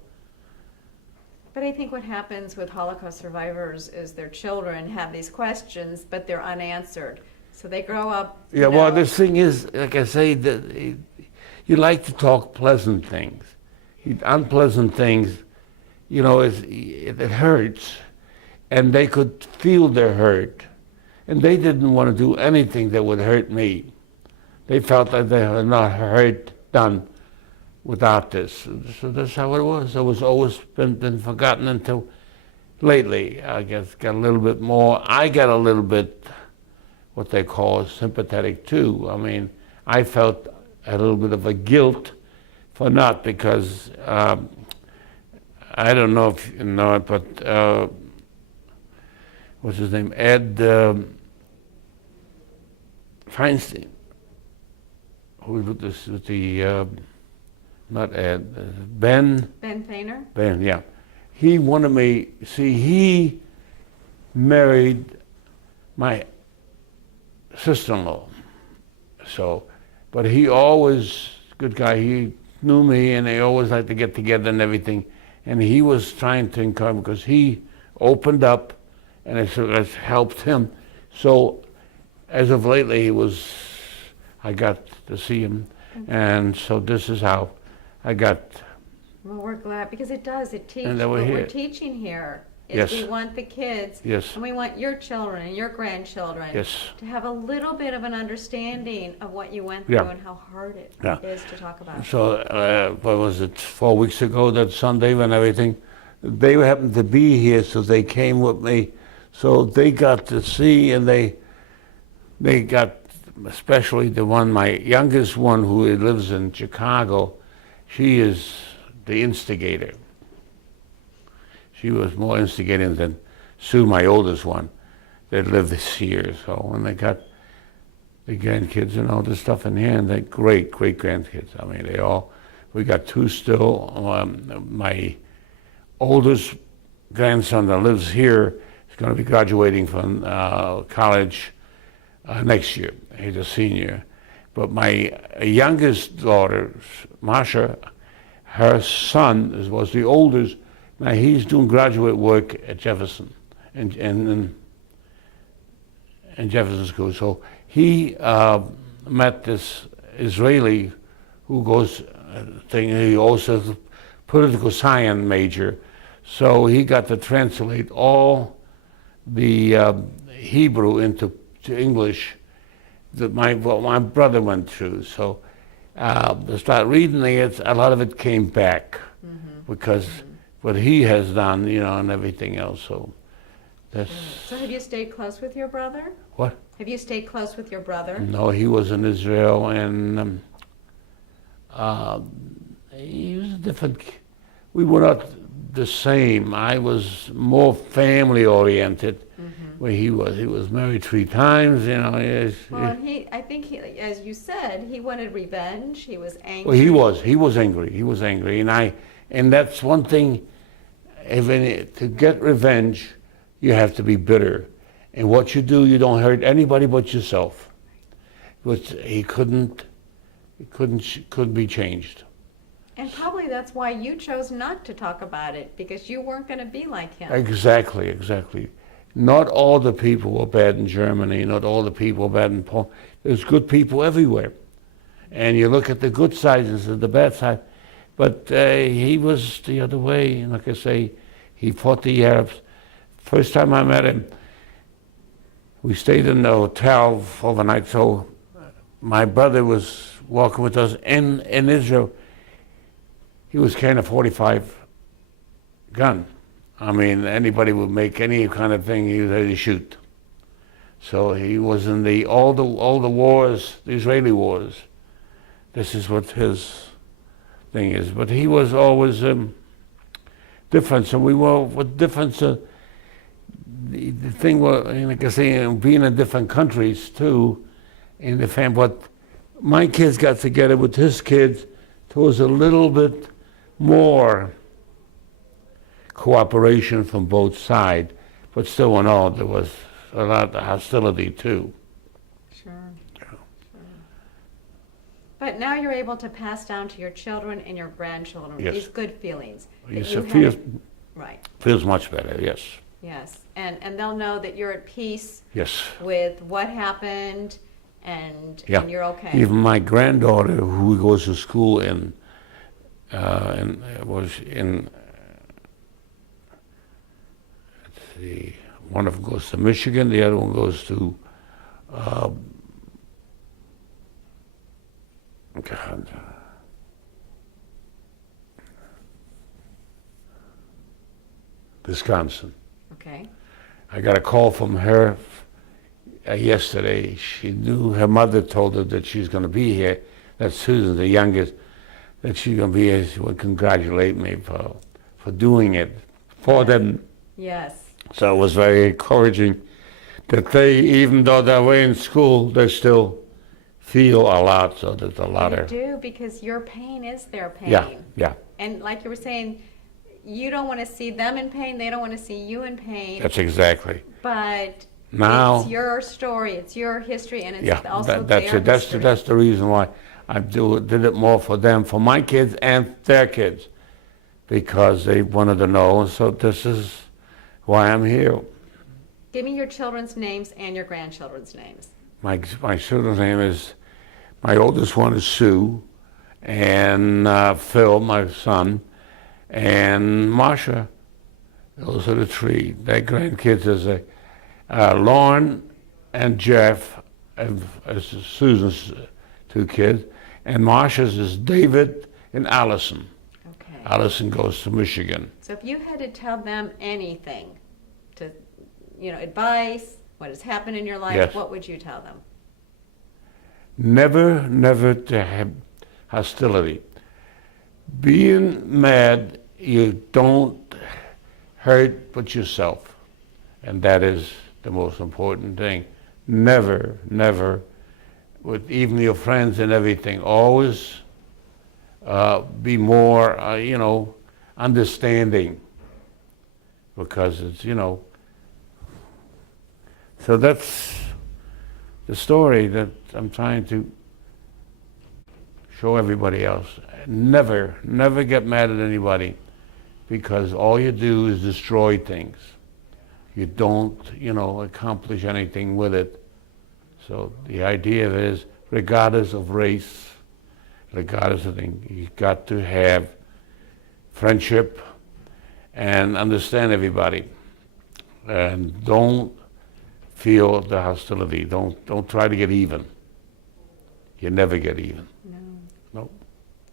But I think what happens with Holocaust survivors is their children have these questions, but they're unanswered. So they grow up. Yeah, well, the thing is, like I say, you like to talk pleasant things. Unpleasant things, you know, it hurts. And they could feel their hurt. And they didn't want to do anything that would hurt me. They felt that they had not hurt done without this. So that's how it was. It was always been forgotten until lately. I guess got a little bit more. I got a little bit what they call sympathetic too. I mean, I felt a little bit of a guilt for not, because I don't know if you know it, but what's his name? Ed Feinstein, who was with the not Ed, Ben. Ben Fainer? Ben, yeah. He wanted me, see, he married my sister-in-law. So, but he always, good guy, he knew me and they always liked to get together and everything. And he was trying to encourage, because he opened up and it helped him. So, as of lately, I got to see him. And so this is how I got. Well, we're glad, because it teaches. And What we're here. we're teaching here is Yes. we want the kids, Yes. and we want your children and your grandchildren Yes. to have a little bit of an understanding of what you went Yeah. through and how hard it Yeah. is to talk about. So, what was it, 4 weeks ago, that Sunday and everything? They happened to be here, so they came with me. So they got to see, and they got, especially the one, my youngest one, who lives in Chicago, she is the instigator. She was more instigating than Sue, my oldest one, that lived this year. So when they got the grandkids and all this stuff in here, and they're great grandkids. I mean, we got two still. My oldest grandson that lives here is going to be graduating from college next year. He's a senior. But my youngest daughter, Masha, her son was the oldest. Now he's doing graduate work at Jefferson, in Jefferson School. So he met this Israeli who goes he also is a political science major. So he got to translate all the Hebrew into English that what my brother went through. So to start reading it, a lot of it came back because what he has done, you know, and everything else. So that's. So have you stayed close with your brother? What? Have you stayed close with your brother? No, he was in Israel, and he was different. We were not the same. I was more family oriented. Where he was married 3 times, you know. Well, I think he, as you said, he wanted revenge. He was angry. Well, he was angry, and that's one thing. To get revenge, you have to be bitter, and what you do, you don't hurt anybody but yourself. But he couldn't be changed. And probably that's why you chose not to talk about it, because you weren't going to be like him. Exactly. Not all the people were bad in Germany. Not all the people were bad in Poland. There's good people everywhere. And you look at the good side and the bad side. But he was the other way. Like I say, he fought the Arabs. First time I met him, we stayed in the hotel overnight. So my brother was walking with us in Israel. He was carrying a 45 gun. I mean, anybody would make any kind of thing, he was ready to shoot. So he was in all the wars, the Israeli wars. This is what his thing is. But he was always different. So we were with different. The thing was, like I say, being in different countries too, in the family. But my kids got together with his kids. There was a little bit more cooperation from both sides, but still in all, there was a lot of hostility too. Sure. But now you're able to pass down to your children and your grandchildren Yes. these good feelings. that Yes, you it feels, right. feels much better, yes. Yes. And they'll know that you're at peace Yes. with what happened and you're okay. Even my granddaughter, who goes to school one of them goes to Michigan, the other one goes to God. Wisconsin. Okay. I got a call from her yesterday. She knew her mother told her that she's going to be here. That's Susan, the youngest, that she's going to be here. She would congratulate me for doing it for them. Yes. So it was very encouraging that they, even though they're away in school, they still feel a lot. So there's a lot You of do, because your pain is their pain. yeah. And like you were saying, you don't want to see them in pain. They don't want to see you in pain. That's exactly. But Now it's your story, it's your history, and it's yeah, also that's their it. history. That's the reason why I did it more for them, for my kids and their kids, because they wanted to know. And so this is why I'm here. Give me your children's names and your grandchildren's names. My children's name is, my oldest one is Sue, and Phil, my son, and Marsha. Those are the three. Their grandkids is Lauren and Jeff, as Susan's two kids, and Marsha's is David and Allison. Okay. Allison goes to Michigan. So if you had to tell them anything, to, advice, what has happened in your life, Yes. what would you tell them? Never to have hostility. Being mad, you don't hurt but yourself. And that is the most important thing. Never, with even your friends and everything, always be more, understanding. Because it's, so that's the story that I'm trying to show everybody else. Never get mad at anybody, because all you do is destroy things. You don't, accomplish anything with it. So the idea is, regardless of race, regardless of thing, you got to have friendship and understand everybody. And don't feel the hostility. Don't try to get even. You never get even. No.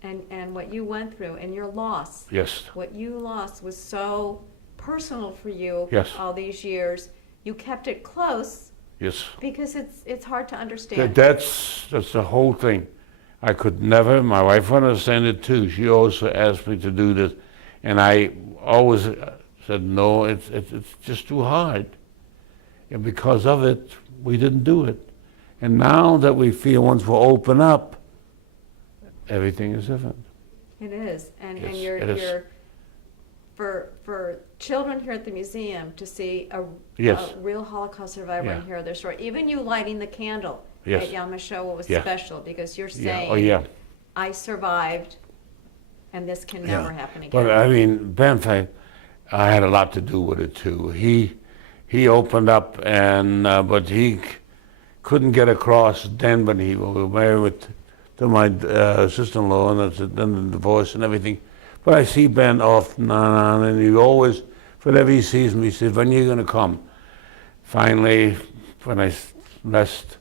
And what you went through and your loss. Yes. What you lost was so personal for you. Yes. All these years. You kept it close. Yes. Because it's hard to understand. That's the whole thing. I could never. My wife understand it too. She also asked me to do this, and I always said no. It's just too hard, and because of it, we didn't do it. And now that we feel once we're open up, everything is different. It is, and Yes, you're it is. for children here at the museum to see a real Holocaust survivor and hear their story. Even you lighting the candle at Yom HaShoah was special, because you're saying, I survived, and this can never happen again. But I mean, Ben, I had a lot to do with it too. He opened up, and but he couldn't get across then when we were married with to my sister-in-law, and that's it, then the divorce and everything. But I see Ben off and on, and he always, whenever he sees me, he says, "When are you going to come?" Finally, when I left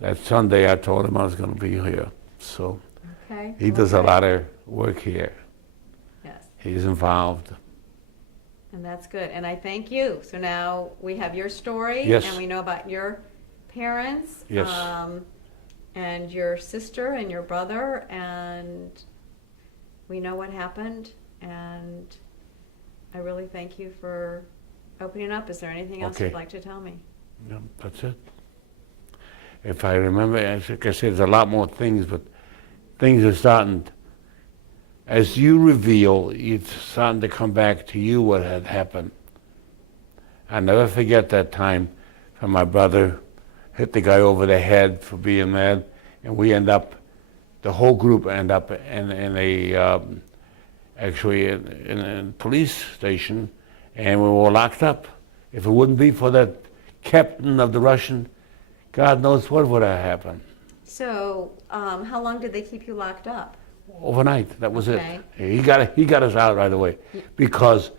that Sunday, I told him I was going to be here. So Okay. he does a lot of work here. Yes. He's involved. And that's good. And I thank you. So now we have your story. Yes. And we know about your parents. Yes. And your sister and your brother. And we know what happened. And I really thank you for opening up. Is there anything else Okay. you'd like to tell me? Yeah, that's it. If I remember, like I said, there's a lot more things, but things are starting, as you reveal, it's starting to come back to you what had happened. I'll never forget that time when my brother hit the guy over the head for being mad, and we end up, the whole group end up in a, actually in a police station, and we were locked up. If it wouldn't be for that captain of the Russian, God knows what would have happened. So, how long did they keep you locked up? Overnight, that was Okay. it. He got us out right away because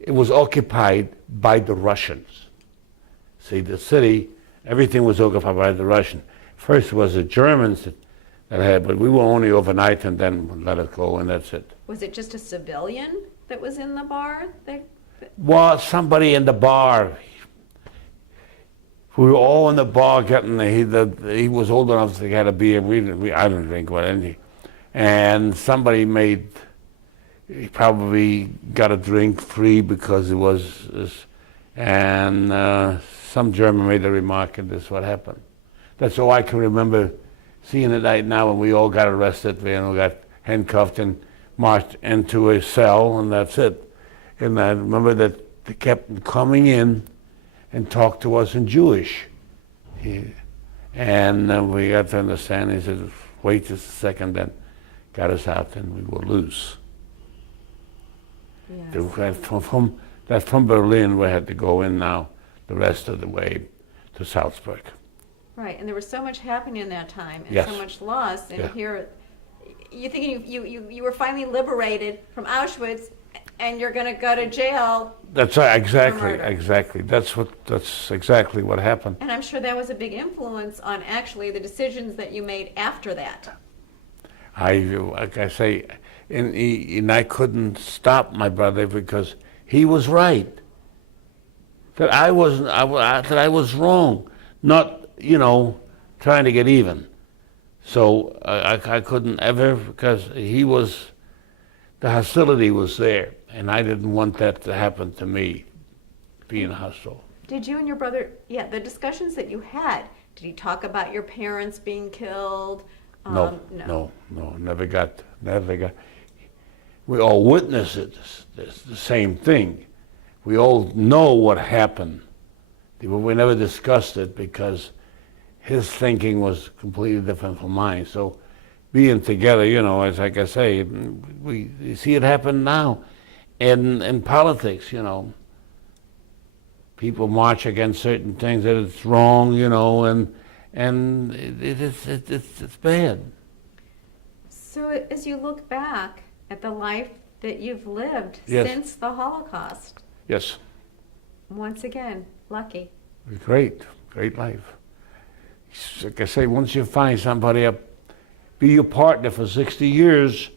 it was occupied by the Russians. See, the city, everything was occupied by the Russians. First was the Germans that had, but we were only overnight and then let it go, and that's it. Was it just a civilian that was in the bar? Well, somebody in the bar. We were all in the bar getting, he was old enough to get a beer. I didn't drink with anything. And somebody he probably got a drink free because it was, and some German made a remark, and this is what happened. That's all I can remember seeing it right now when we all got arrested, we got handcuffed and marched into a cell, and that's it. And I remember that they kept coming in and talked to us in Jewish. And we got to understand, he said, "Wait just a second," then got us out and we were loose. Yes. From Berlin we had to go in now the rest of the way to Salzburg. Right, and there was so much happening in that time, and Yes. so much loss, and Yeah. here, you're thinking you were finally liberated from Auschwitz, and you're going to go to jail. That's right, exactly, murder. exactly. That's exactly what happened. And I'm sure that was a big influence on actually the decisions that you made after that. Like I say, and I couldn't stop my brother because he was right. That I was wrong, not trying to get even. So I couldn't ever, because the hostility was there, and I didn't want that to happen to me, being hostile. Did you and your brother, the discussions that you had, did you talk about your parents being killed? No, never got. We all witnessed it, the same thing. We all know what happened. But we never discussed it because his thinking was completely different from mine. So being together, as like I say, we see it happen now in politics, People march against certain things that it's wrong, and it's bad. So as you look back at the life that you've lived Yes. since the Holocaust, Yes, once again, lucky. great life. Like I say, once you find somebody be your partner for 60 years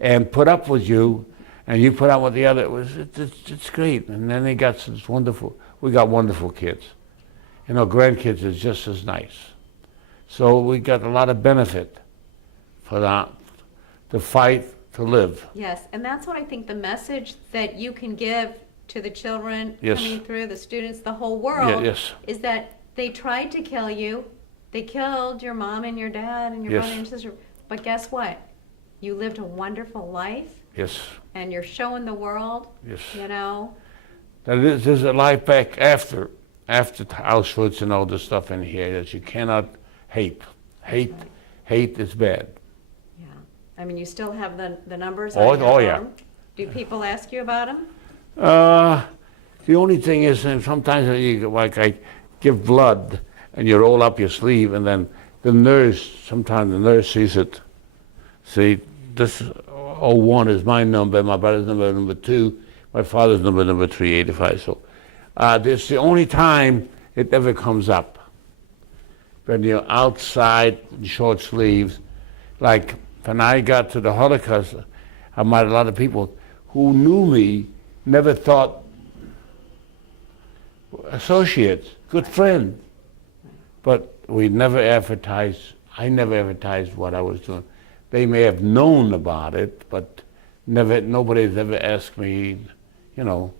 and put up with you, and you put up with the other, it's great. And then we got wonderful kids. Grandkids is just as nice. So we got a lot of benefit for that, to fight, to live. Yes, and that's what I think the message that you can give to the children Yes. coming through, the students, the whole world, Yes. is that they tried to kill you. They killed your mom and your dad and your Yes. brother and sister. But guess what? You lived a wonderful life, Yes, and you're showing the world, yes. There's a life back after Auschwitz and all this stuff in here that you cannot hate. Hate is bad. Yeah. I mean, you still have the numbers Oh, on your oh, yeah. phone? Do people ask you about them? The only thing is, sometimes I give blood, and you roll up your sleeve, and then the nurse, sometimes the nurse sees it. See, this 01 is my number, my brother's number 2, my father's number 385. So this is the only time it ever comes up. When you're outside in short sleeves, like when I got to the Holocaust, I met a lot of people who knew me, never thought associates, good friend. But we never advertised, I never advertised what I was doing. They may have known about it, but nobody's ever asked me, you know,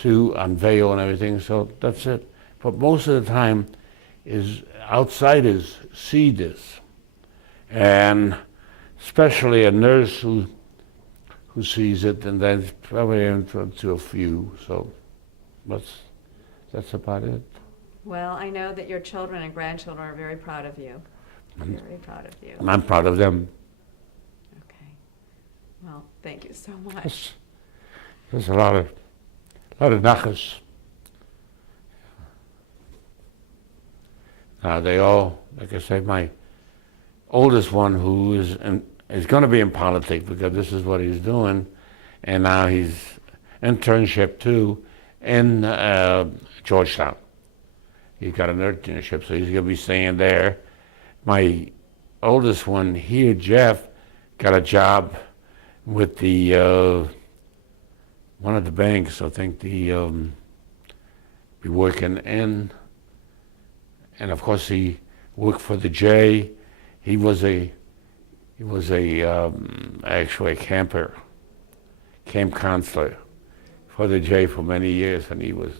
to unveil and everything, so that's it. But most of the time is outsiders see this. And especially a nurse who sees it, and then probably into a few, so that's about it. Well, I know that your children and grandchildren are very proud of you. Very proud of you. And I'm proud of them. Okay. Well, thank you so much. There's a lot of nachas. They all, like I say, my oldest one, who is going to be in politics because this is what he's doing, and now he's internship too in Georgetown. He got an internship, so he's going to be staying there. My oldest one here, Jeff, got a job with the one of the banks. I think be working in, and of course he worked for the J. He was actually a camp counselor for the J for many years when he was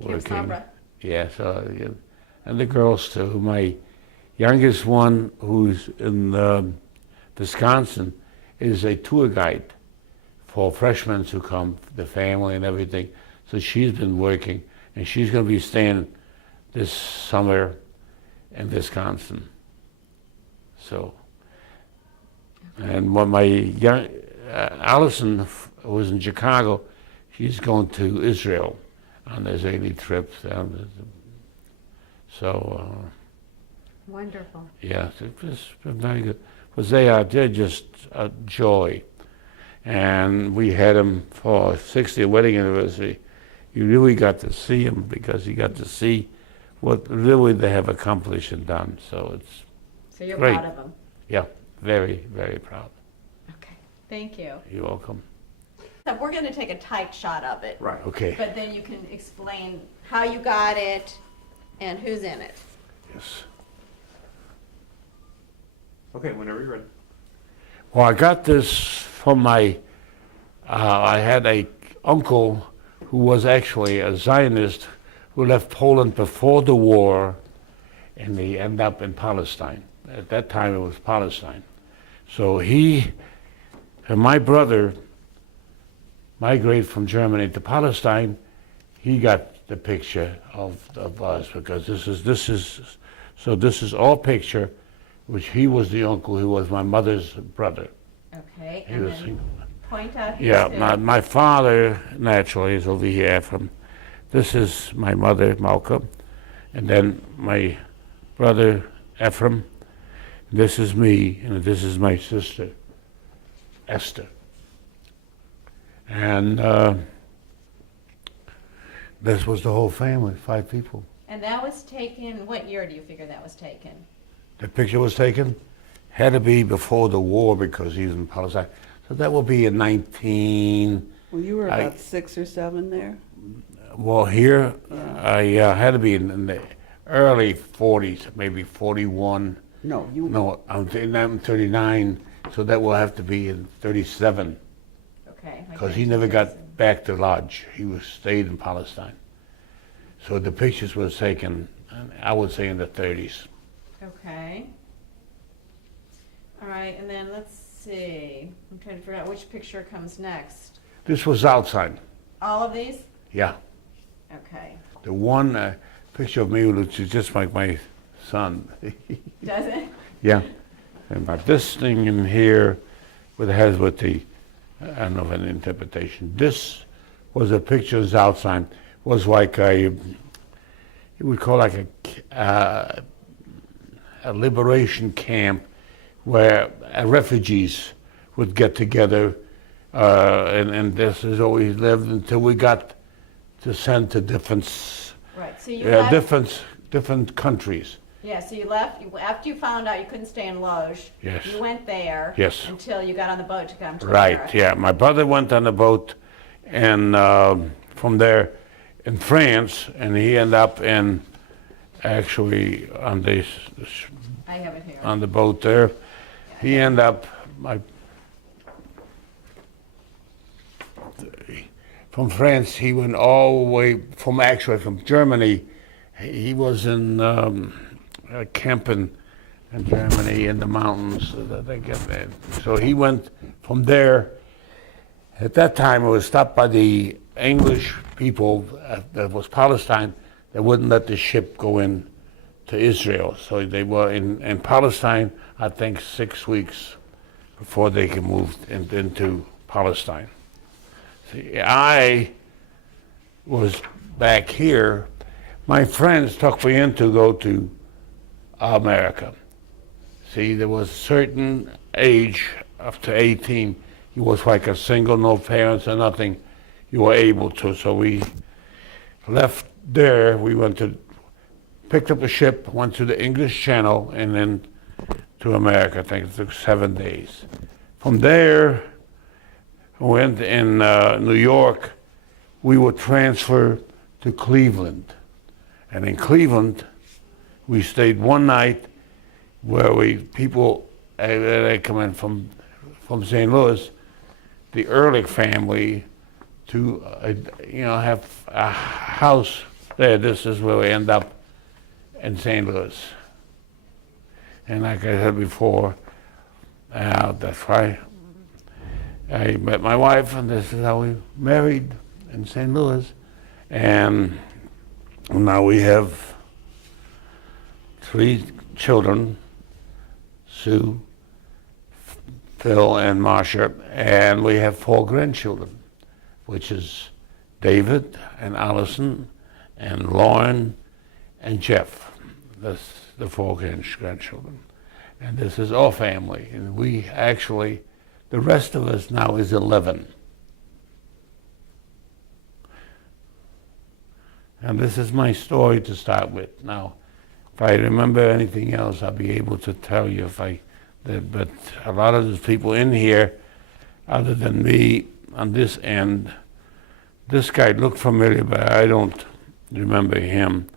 working. Yeah, so, yeah. And the girls too. My youngest one, who's in Wisconsin, is a tour guide for freshmen who come, the family and everything. So she's been working, and she's going to be staying this summer in Wisconsin. So, and when my young Allison was in Chicago, she's going to Israel on Israeli trips. So. Wonderful. Yeah, it's been very good. Because they're just a joy. And we had them for 60th wedding anniversary. You really got to see them because you got to see what really they have accomplished and done. So you're great. Proud of them. Yeah, very, very proud. Okay, thank you. You're welcome. So we're going to take a tight shot of it. Right. Okay. But then you can explain how you got it and who's in it. Yes. Okay, whenever you're ready. Well, I got this from my, I had a uncle who was actually a Zionist who left Poland before the war, and he ended up in Palestine. At that time it was Palestine. So he and my brother migrated from Germany to Palestine. He got the picture of us because this is all picture, which he was the uncle who was my mother's brother. Okay, He and was then point out who's Yeah, who. my father naturally is over here from. This is my mother, Malcolm, and then my brother, Ephraim. This is me, and this is my sister, Esther. And this was the whole family, 5 people. And that was taken, what year do you figure that was taken? The picture was taken, had to be before the war because he was in Palestine. So that will be in 19. Well, you were about 6 or 7 there. Well, here, Yeah. I had to be in the early 40s, maybe 41. No, you. No, I'm 39, so that will have to be in 37, Okay. because he never got back to Lodge. He stayed in Palestine. So the pictures were taken, I would say, in the 30s. Okay. All right, and then let's see. I'm trying to figure out which picture comes next. This was outside, All of these? yeah. Okay. The one picture of me looks just like my son. Does it? Yeah. And about this thing in here, with the, I don't know if an interpretation. This was a picture of outside. Was like you would call like a liberation camp where refugees would get together, and this has always lived until we got to send to Right. So you left. different countries. Yeah. So you left after you found out you couldn't stay in Lodz. Yes. You went there. Yes. Until you got on the boat to come to Right. America. Yeah. My brother went on the boat, and from there in France, and he ended up in actually on this I have it here. on the boat there. He ended up from France. He went all the way from Germany. He was in camping in Germany in the mountains. So he went from there. At that time, it was stopped by the English people. That was Palestine. They wouldn't let the ship go in to Israel. So they were in Palestine, I think, 6 weeks before they could move into Palestine. See, I was back here. My friends took me in to go to America. See, there was a certain age, up to 18, you was like a single, no parents or nothing, you were able to. So we left there, picked up a ship, went to the English Channel, and then to America. I think it took 7 days. From there, we went in New York, we were transferred to Cleveland. And in Cleveland, we stayed one night where people, they come in from St. Louis, the Ehrlich family, to have a house there. This is where we end up in St. Louis. And like I said before, that's why I met my wife, and this is how we married in St. Louis. And now we have 3 children, Sue, Phil, and Marcia, and we have 4 grandchildren, which is David and Allison and Lauren and Jeff. That's the 4 grandchildren. And this is our family. And we actually, the rest of us now is 11. And this is my story to start with. Now, if I remember anything else, I'll be able to tell you if I did. But a lot of the people in here, other than me on this end, this guy looked familiar, but I don't remember him.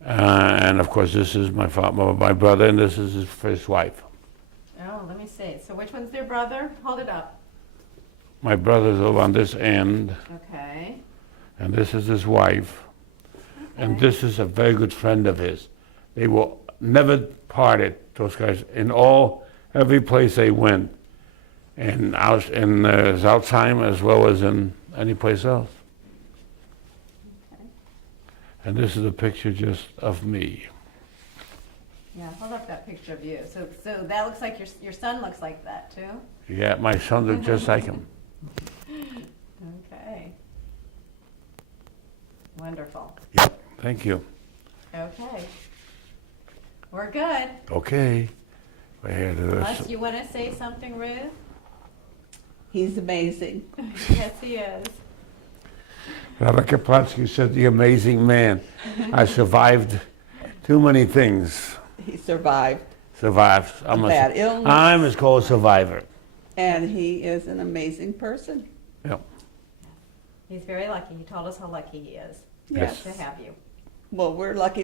And of course, this is my brother, and this is his first wife. Oh, let me see. So which one's their brother? Hold it up. My brother's over on this end, Okay. and this is his wife. And this is a very good friend of his. They were never parted, those guys, every place they went, in Alzheimer as well as in any place else. Okay. And this is a picture just of me. Yeah, hold up that picture of you. So that looks like your son looks like that too? Yeah, my son looked just like him. Okay. Wonderful. Yep, thank you. Okay. We're good. Okay. Unless you want to say something, Ruth? He's amazing. Yes, he is. Robert Kaplatsky said, the amazing man. I survived too many things. He survived. Survived. Bad illness. I'm as called a survivor. And he is an amazing person. Yep. He's very lucky. He told us how lucky he is Yes. to have you. Well, we're lucky